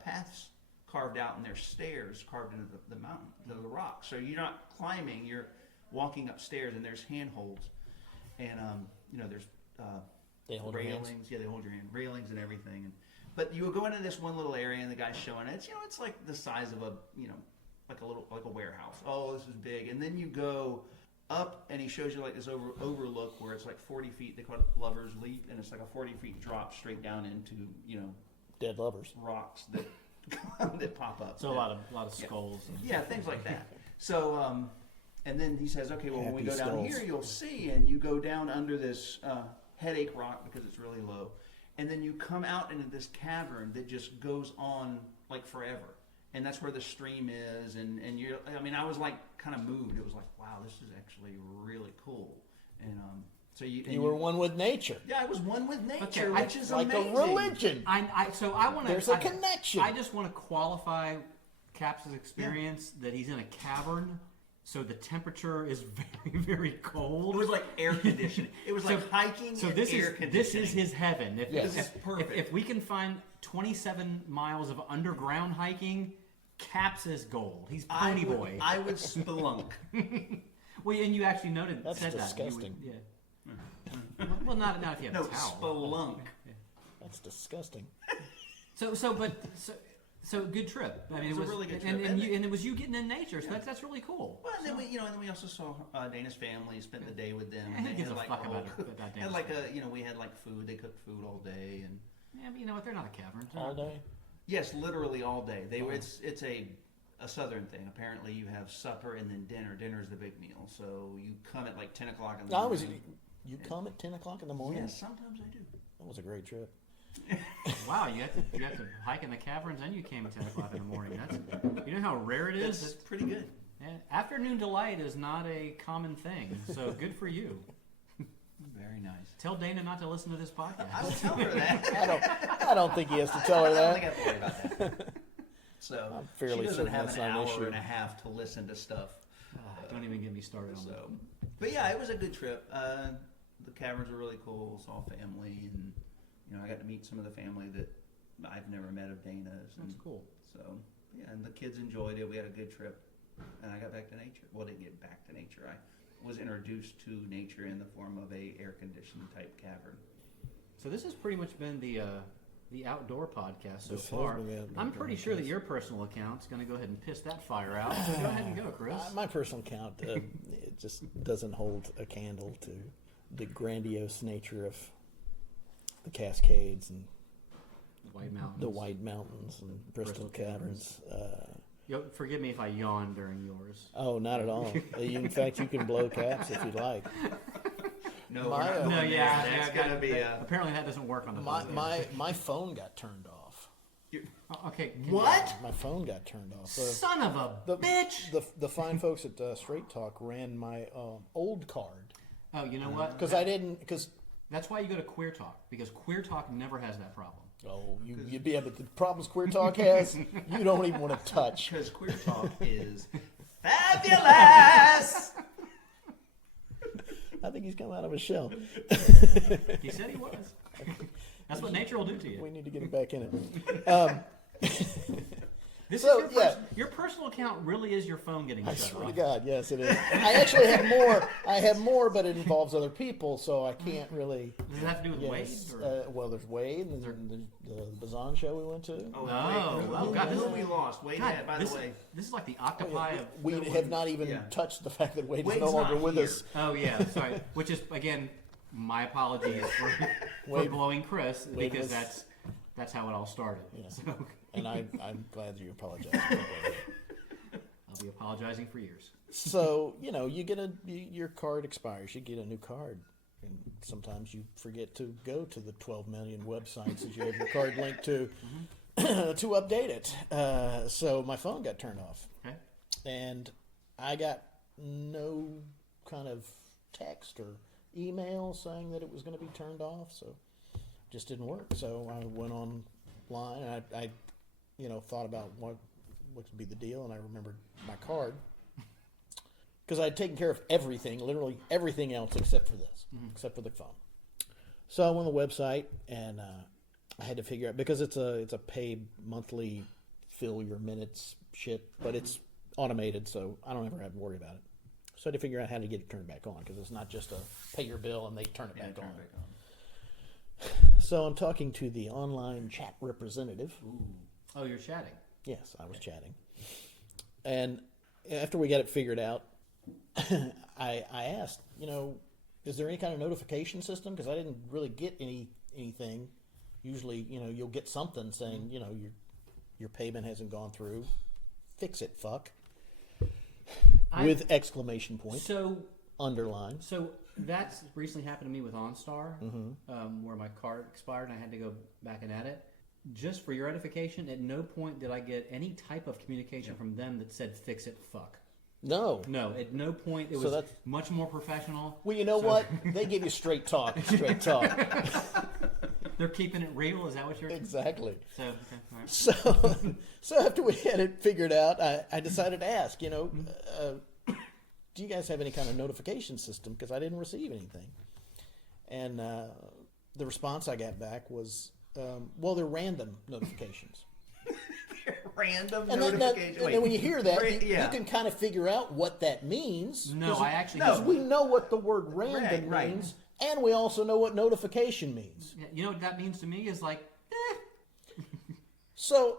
paths carved out and there's stairs carved into the mountain, to the rock. So you're not climbing, you're walking upstairs, and there's handholds, and there's They hold your railings. hands? Yeah, they hold your hand, railings and everything. But you would go into this one little area, and the guy's showing it. It's like the size of like a warehouse. Oh, this is big, and then you go up, and he shows you like this overlook where it's like 40 feet. They call it Lover's Leap, and it's like a 40-feet drop straight down into Dead lovers. rocks that that pop up. So a lot of skulls. Yeah, things like that. So and then he says, okay, well, when we Happy go down skulls. here, you'll see, and you go down under this headache rock because it's really low, and then you come out into this cavern that just goes on like forever. And that's where the stream is, and I was like kind of moved. It was like, wow, this is actually really cool. And so You were one with nature. yeah, I was one with nature, Okay, which is Like amazing. a religion. So I want to. There's a connection. I just want to qualify Cap's experience that he's in a cavern, so the temperature is very, very cold. It was like air conditioning. It was like hiking. So and this air is this conditioning. is his heaven. Yes. This is perfect. If we can find 27 miles of underground hiking, Cap's is gold. He's pony boy. I would spelunk. Well, and you actually That's said disgusting. that. Yeah. Well, not if you have No, a towel. spelunk. That's disgusting. So good trip. I mean, It was a really good trip. and it was you getting in nature. So that's really cool. Well, and then we also saw Dana's family, spent the day with them. Yeah, and who they gives had a like fuck a about whole- it, about had Dana's like we had like food. They cooked food all day, and Yeah, but you know what? They're not a cavern. All day. yes, literally all day. They were. It's a southern thing. Apparently, you have supper and then dinner. Dinner's the big meal. So you come at like 10 o'clock in the morning. You come at 10 o'clock in the morning? Yes, sometimes I do. That was a great trip. Wow, you have to hike in the caverns, and you came at 10 o'clock in the morning. You know how rare it is. It's pretty good. Yeah, afternoon delight is not a common thing. So good for you. Very nice. Tell Dana not to listen to this I podcast. will tell her that. I don't think he has to tell her I don't think I that. have to worry about that. So I'm fairly she doesn't certain have that's an not an hour issue. and a half to listen to stuff. Don't even get me started on that. So, but yeah, it was a good trip. The caverns were really cool. Saw family, and I got to meet some of the family that I've never met of Dana's. And That's cool. So yeah, and the kids enjoyed it. We had a good trip, and I got back to nature. Well, I didn't get back to nature. I was introduced to nature in the form of a air-conditioned type cavern. So this has pretty much been the outdoor podcast so This has far. been the outdoor I'm pretty sure that podcast. your personal account's going to go ahead and piss that fire out. So go ahead and go, Chris. My personal count, it just doesn't hold a candle to the grandiose nature of the Cascades and White Mountains. The White Mountains and Bristol Caverns. Forgive me if I yawn during yours. Oh, not at all. In fact, you can blow caps if you'd like. No, My, we're not going there. That's yeah, gonna be apparently that doesn't work on the phone. My phone got turned off. Okay. What? My phone got turned off. Son of a bitch! The fine folks at Straight Talk ran my old card. Oh, you know what? Because I didn't. Because that's why you go to Queer Talk, because Queer Talk never has that problem. yeah, but the problems Queer Talk has, you don't even want to touch. Because Queer Talk is fabulous. I think he's come out of his shell. He said he was. That's what nature will do to you. We need to get him back in it. This So, is yeah. your personal account really is your phone getting I shut swear off. to God, yes, it is. I actually have more. I have more, but it involves other people, so I can't really. Does it have to do with Yes. Wade? Or? Well, there's Wade, and there's the Bazan show we went to. Oh, God, who this is- we lost? Wade God, had, by this, the way. this is like the octopi of. We have not even Yeah. touched the fact that Wade is Wade's no longer not with here. us. Oh yeah, sorry. Which is again, my apologies for Wade- blowing Chris Wade because was- that's how it all started. Yeah. So And I'm glad that you apologize. I'll be apologizing for years. So you get your card expires. You get a new card, and sometimes you forget to go to the 12 million websites that you have your card linked to to update it. So my phone got turned off, Okay. and I got no kind of text or email saying that it was going to be turned off. So it just didn't work. So I went online and I thought about what would be the deal, and I remembered my card because I had taken care of everything, literally everything else except for this, except for the phone. So I went on the website and I had to figure out, because it's a paid monthly fill your minutes shit, but it's automated, so I don't ever have to worry about it. So I had to figure out how to get it turned back on, because it's not just a pay your bill and they turn it back on. So I'm talking to the online chat representative. Oh, you're chatting. Yes, I was chatting. And after we got it figured out, I asked, is there any kind of notification system? Because I didn't really get anything. Usually, you'll get something saying, your payment hasn't gone through. Fix it, fuck. With exclamation point. So underline. So that's recently happened to me with OnStar, where my card expired and I had to go back and add it. Just for your edification, at no point did I get any type of communication from them that said "fix it, fuck." No. No, at no point. It So was that's- much more professional. Well, you know what? They give you straight talk. Straight talk. They're keeping it real. Is that what you're? Exactly. So, okay, all right. So after we had it figured out, I decided to ask, do you guys have any kind of notification system? Because I didn't receive anything. And the response I got back was, well, they're random notifications. Random And notification. then when you hear that, you yeah. can kind of figure out what that means. No, I actually. Because we know what the word random Right. means, and we also know what notification means. Yeah, you know what that means to me is like, So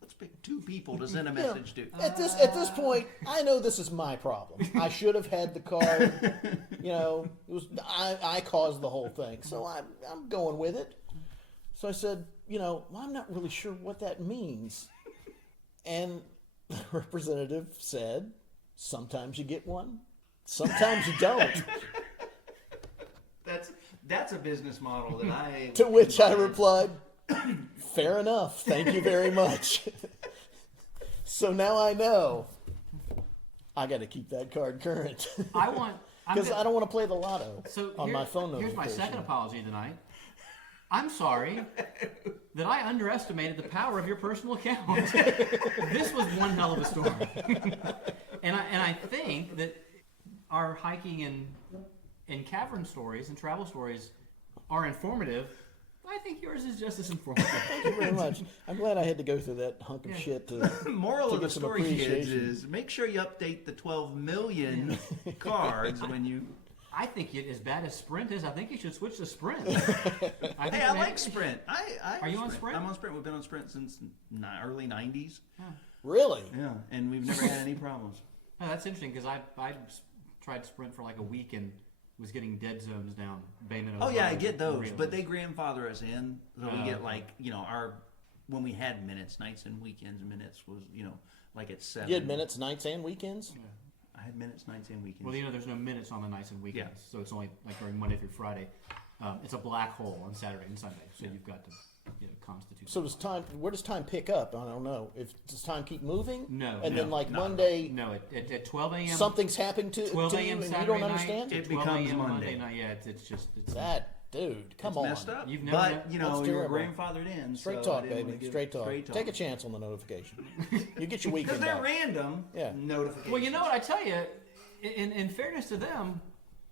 Let's pick two people to send a message to. at this point, I know this is my problem. I should have had the card. It was I caused the whole thing, so I'm going with it. So I said, well, I'm not really sure what that means. And the representative said, sometimes you get one, sometimes you don't. That's a business model that I. To which I replied, fair enough, thank you very much. So now I know I got to keep that card current. I want. Because I don't want to play the lotto on my phone Here's my notification. second apology tonight. I'm sorry that I underestimated the power of your personal account. This was one hell of a story. and I think that our hiking and cavern stories and travel stories are informative. I think yours is just as informative. Thank you very much. I'm glad I had to go through that hunk of shit to Moral to of the get some story, kids, appreciation. is make sure you update the 12 million cards when you. I think as bad as Sprint is, I think you should switch to Sprint. Hey, I like Sprint. Are you on Sprint? I'm on Sprint. We've been on Sprint since early 90s. Really? Yeah, and we've never had any problems. Oh, that's interesting because I tried Sprint for like a week and was getting dead zones down Bay Meadows. Oh yeah, I Road get those, really. but they grandfather us in, so we get okay. like our when we had minutes, nights and weekends. Minutes was like at 7. You had minutes, nights, and weekends? I had minutes, nights, and weekends. Well, there's no minutes on the nights and weekends, so it's only like during Monday through Friday. It's a black hole on Saturday and Sunday, so you've got to constitute. So where does time pick up? I don't know. Does time keep moving? No. And no, then like no, Monday, No, at 12 a.m. something's happened to 12 you a.m. and Saturday you don't night, understand? It 12 becomes a.m. Monday. night. Yeah, it's That dude, come It's on. messed up. You've never But met- you That's were terrible. grandfathered in. Straight so I talk, didn't baby. wanna give- Straight talk. Take a chance on the notification. You get your Because weekend they're back. random Yeah. notifications. Well, you know what I tell you. In fairness to them,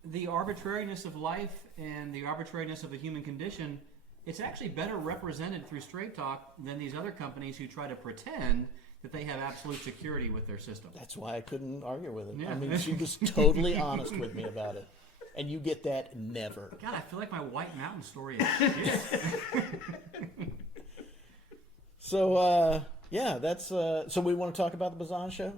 the arbitrariness of life and the arbitrariness of the human condition, it's actually better represented through Straight Talk than these other companies who try to pretend that they have absolute security with their system. That's why I couldn't argue with it. Yeah. I mean, she was totally honest with me about it. And you get that never. God, I feel like my White Mountain story is shit. So, that's... so we want to talk about the Bazan show?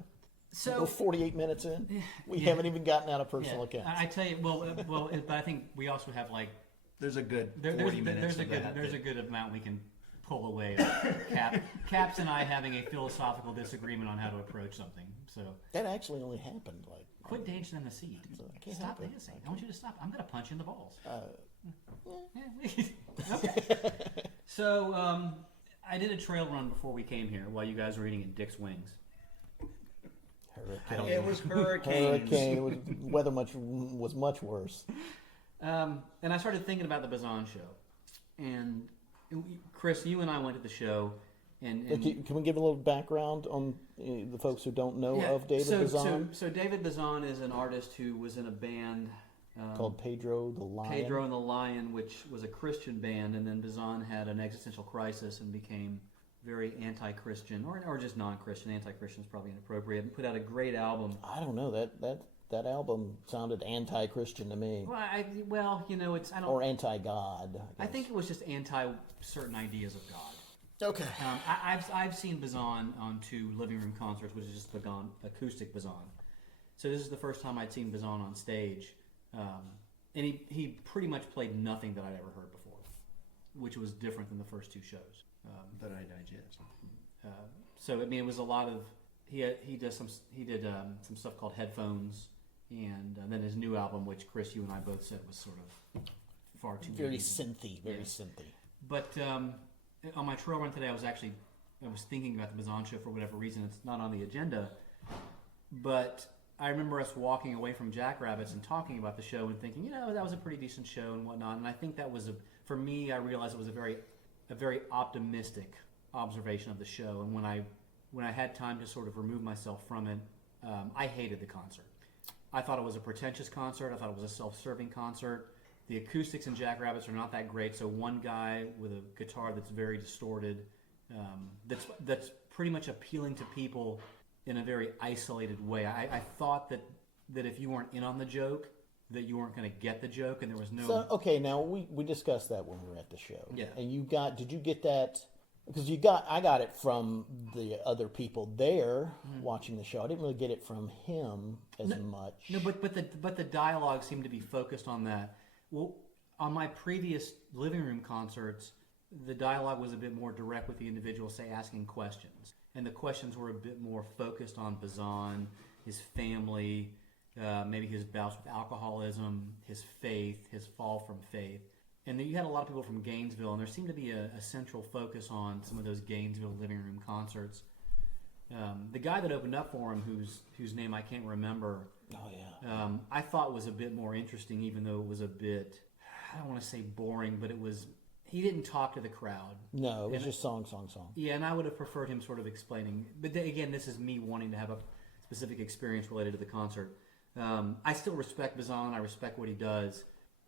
So We're 48 minutes in. We haven't even gotten out of personal accounts. I tell you, but I think we also have like There's a good 40 there's minutes a of good that. there's a good amount we can pull away. Caps and I having a philosophical disagreement on how to approach something. So That actually only happened like... quit dancing in the seat. I can't Stop help it. dancing. I want you to stop. I'm gonna punch you in the balls. Okay. So I did a trail run before we came here while you guys were eating at Dick's Wings. Hurricane. It was hurricanes. Hurricane. Weather was much worse. And I started thinking about the Bazan show. And Chris, you and I went to the show. And Can we give a little background on the folks who don't know yeah, of David Bazan? So David Bazan is an artist who was in a band Called Pedro the Lion. Pedro and the Lion, which was a Christian band, and then Bazan had an existential crisis and became very anti-Christian, or just non-Christian. Anti-Christian is probably inappropriate, and put out a great album. I don't know, that album sounded anti-Christian to me. Well, it's I don't. Or anti-God. I think it was just anti certain ideas of God. Okay. I've seen Bazan on 2 living room concerts, which is just acoustic Bazan. So this is the first time I'd seen Bazan on stage, and he pretty much played nothing that I'd ever heard before, which was different than the first 2 shows. That I digest. So I mean, it was a lot of he did some stuff called Headphones, and then his new album, which Chris, you and I both said was sort of far too Very easy. synthy, very synthy. But on my trail run today, I was thinking about the Bazan show for whatever reason. It's not on the agenda, but I remember us walking away from Jackrabbits and talking about the show and thinking, that was a pretty decent show and whatnot. And I think that was for me, I realized it was a very optimistic observation of the show. And when I had time to sort of remove myself from it, I hated the concert. I thought it was a pretentious concert. I thought it was a self-serving concert. The acoustics in Jackrabbits are not that great. So one guy with a guitar that's very distorted, that's pretty much appealing to people in a very isolated way. I thought that if you weren't in on the joke, that you weren't going to get the joke, and there was no. So, okay, now we discussed that when we were at the show. Yeah. And did you get that? Because I got it from the other people there watching the show. I didn't really get it from him as much. No, but the dialogue seemed to be focused on that. Well, on my previous living room concerts, the dialogue was a bit more direct with the individual, say, asking questions. And the questions were a bit more focused on Bazan, his family, maybe his bouts with alcoholism, his faith, his fall from faith. And then you had a lot of people from Gainesville, and there seemed to be a central focus on some of those Gainesville living room concerts. The guy that opened up for him, whose name I can't remember, I thought was a bit more interesting, even though it was a bit, I don't want to say boring, but he didn't talk to the crowd. No, it was just song. Yeah, and I would have preferred him sort of explaining. But again, this is me wanting to have a specific experience related to the concert. I still respect Bazan. I respect what he does.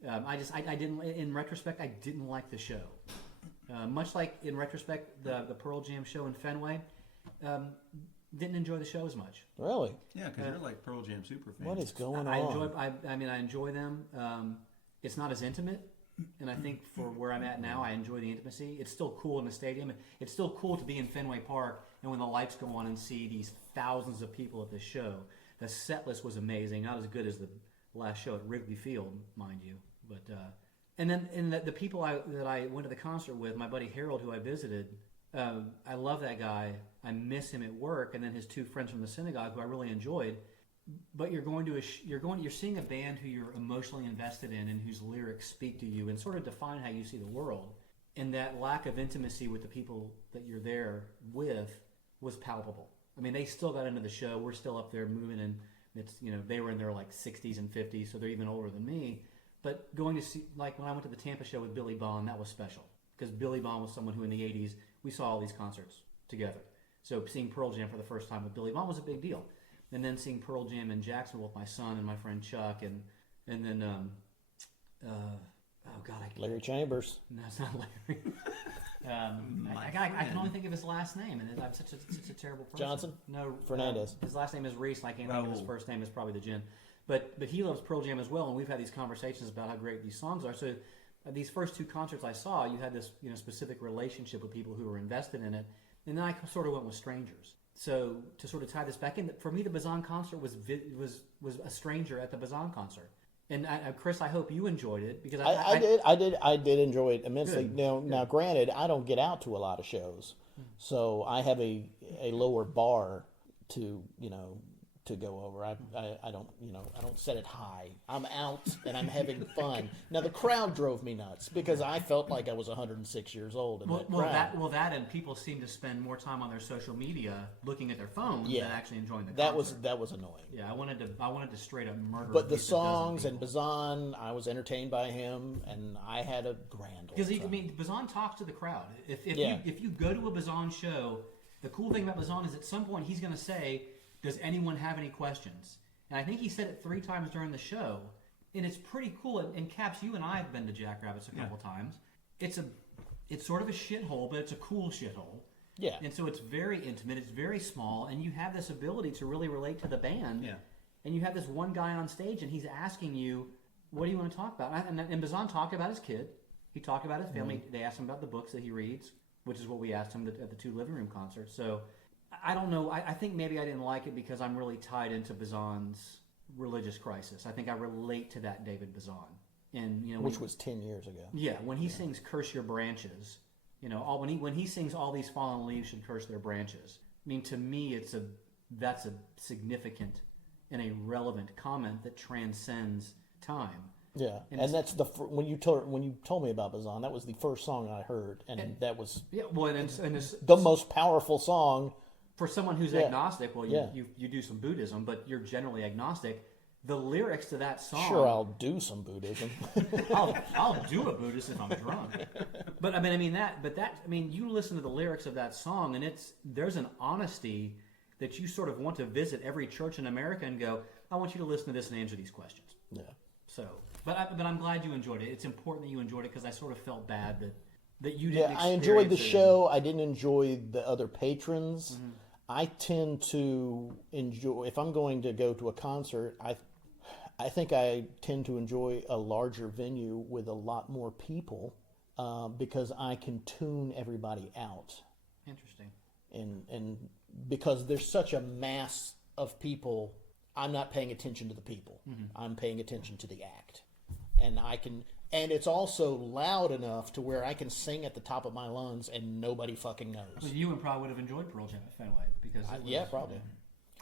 I didn't. In retrospect, I didn't like the show. Much like in retrospect, the Pearl Jam show in Fenway, didn't enjoy the show as much. Really? Yeah, because you're like Pearl Jam super fans. What is going on? I enjoy them. It's not as intimate, and I think for where I'm at now, I enjoy the intimacy. It's still cool in the stadium. It's still cool to be in Fenway Park, and when the lights go on and see these thousands of people at this show. The set list was amazing. Not as good as last show at Wrigley Field, mind you. But and then the people that I went to the concert with, my buddy Harold, who I visited, I love that guy. I miss him at work, and then his two friends from the synagogue, who I really enjoyed. But you're seeing a band who you're emotionally invested in, and whose lyrics speak to you and sort of define how you see the world. And that lack of intimacy with the people that you're there with was palpable. I mean, they still got into the show. We're still up there moving, and it's, they were in their like 60s and 50s, so they're even older than me. But going to see, like when I went to the Tampa show with Billy Bond, that was special because Billy Bond was someone who in the 80s we saw all these concerts together. So seeing Pearl Jam for the first time with Billy Bond was a big deal. And then seeing Pearl Jam in Jacksonville with my son and my friend Chuck, and then Larry Chambers. No, it's not Larry. I can only think of his last name, and I'm such a terrible person. Johnson? No, Fernandez. His last name is Reese, and I can't think of his first name. Is probably the gin. But he loves Pearl Jam as well, and we've had these conversations about how great these songs are. So these first two concerts I saw, you had this specific relationship with people who were invested in it, and then I sort of went with strangers. So to sort of tie this back in, for me, the Bazan concert was a stranger at the Bazan concert. And Chris, I hope you enjoyed it because I did enjoy it immensely. Good. Now, granted, I don't get out to a lot of shows, so I have a lower bar to go over. I don't set it high. I'm out and I'm having fun. Now the crowd drove me nuts because I felt like I was 106 years old in that crowd. That and people seem to spend more time on their social media looking at their phones than actually enjoying the concert. That was annoying. Yeah, I wanted to straight up murder. But the songs and Bazan, I was entertained by him, and I had a grand old time. Because Bazan talks to the crowd. If you go to a Bazan show, the cool thing about Bazan is at some point he's going to say, does anyone have any questions? And I think he said it 3 times during the show. And it's pretty cool. And Caps, you and I have been to Jackrabbits a couple times. It's sort of a shithole, but it's a cool shithole. Yeah. And so it's very intimate. It's very small. And you have this ability to really relate to the band. Yeah. And you have this one guy on stage, and he's asking you, what do you want to talk about? And Bazan talked about his kid. He talked about his family. They asked him about the books that he reads, which is what we asked him at the 2 living room concerts. So I don't know. I think maybe I didn't like it because I'm really tied into Bazan's religious crisis. I think I relate to that David Bazan, and which was 10 years ago. Yeah, when he sings "Curse Your Branches," when he sings "All These Fallen Leaves Should Curse Their Branches." I mean, to me, that's a significant and a relevant comment that transcends time. Yeah, and that's when you told me about Bazan, that was the first song I heard, and that was the most powerful song. For someone who's agnostic, you do some Buddhism, but you're generally agnostic. The lyrics to that song. Sure, I'll do some Buddhism. I'll do a Buddhist if I'm drunk. But you listen to the lyrics of that song, and there's an honesty that you sort of want to visit every church in America and go, I want you to listen to this and answer these questions. Yeah. So, but I'm glad you enjoyed it. It's important that you enjoyed it because I sort of felt bad that you didn't. Yeah, I enjoyed the show. I didn't enjoy the other patrons. Mm-hmm. I tend to enjoy, if I'm going to go to a concert, I think I tend to enjoy a larger venue with a lot more people because I can tune everybody out. Interesting. And because there's such a mass of people, I'm not paying attention to the people. Mm-hmm. I'm paying attention to the act. And it's also loud enough to where I can sing at the top of my lungs and nobody fucking knows. Well, you probably would have enjoyed Pearl Jam at Fenway because probably.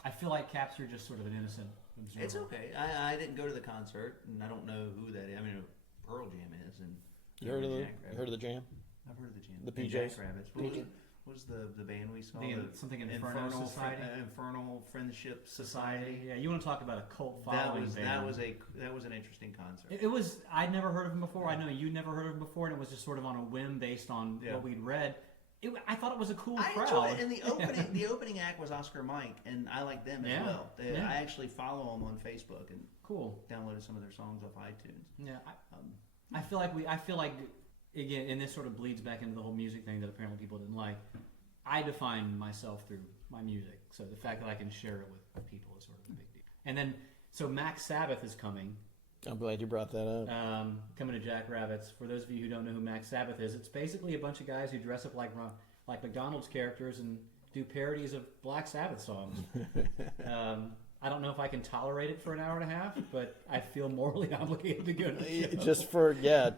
I feel like Caps, you're just sort of an innocent observer. It's okay. I didn't go to the concert, and I don't know who that is. I mean, Pearl Jam is, and you heard of the Jam? I've heard of the Jam. The PJs. Jackrabbits. What was the band we saw? Something Infernal Society. Infernal Friendship Society. Yeah, you want to talk about a cult following band? That was an interesting concert. It was. I'd never heard of him before. I know you never heard of him before, and it was just sort of on a whim based on what we'd read. I thought it was a cool crowd. I enjoyed it, and the opening act was Oscar Mike, and I like them as well. I actually follow them on Facebook and downloaded some of their songs off iTunes. Yeah, I feel like again, and this sort of bleeds back into the whole music thing that apparently people didn't like. I define myself through my music, so the fact that I can share it with people is sort of a big deal. And then, so Max Sabbath is coming. I'm glad you brought that up. Coming to Jackrabbits. For those of you who don't know who Max Sabbath is, it's basically a bunch of guys who dress up like McDonald's characters and do parodies of Black Sabbath songs. I don't know if I can tolerate it for an hour and a half, but I feel morally obligated to go to the show.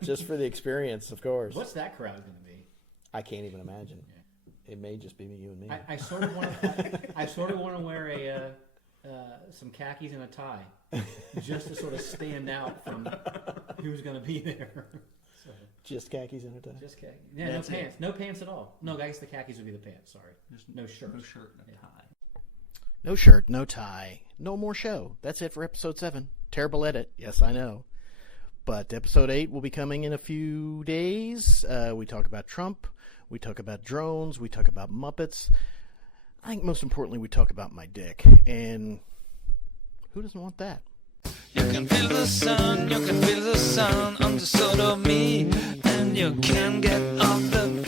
just for the experience, of course. What's that crowd going to be? I can't even imagine. It may just be you and me. I sort of want to wear some khakis and a tie, just to sort of stand out from who's going to be there. So, just khakis and a tie. just khakis. Yeah, no pants. No pants at all. No, I guess the khakis would be the pants. Sorry, Just no shirt. No shirt, no tie. No shirt, no tie, no more show. That's it for episode 7. Terrible edit. Yes, I know. But episode 8 will be coming in a few days. We talk about Trump. We talk about drones. We talk about Muppets. I think most importantly, we talk about my dick. And who doesn't want that? You can feel the sun, you can feel the sound under sort of me, and you can get off the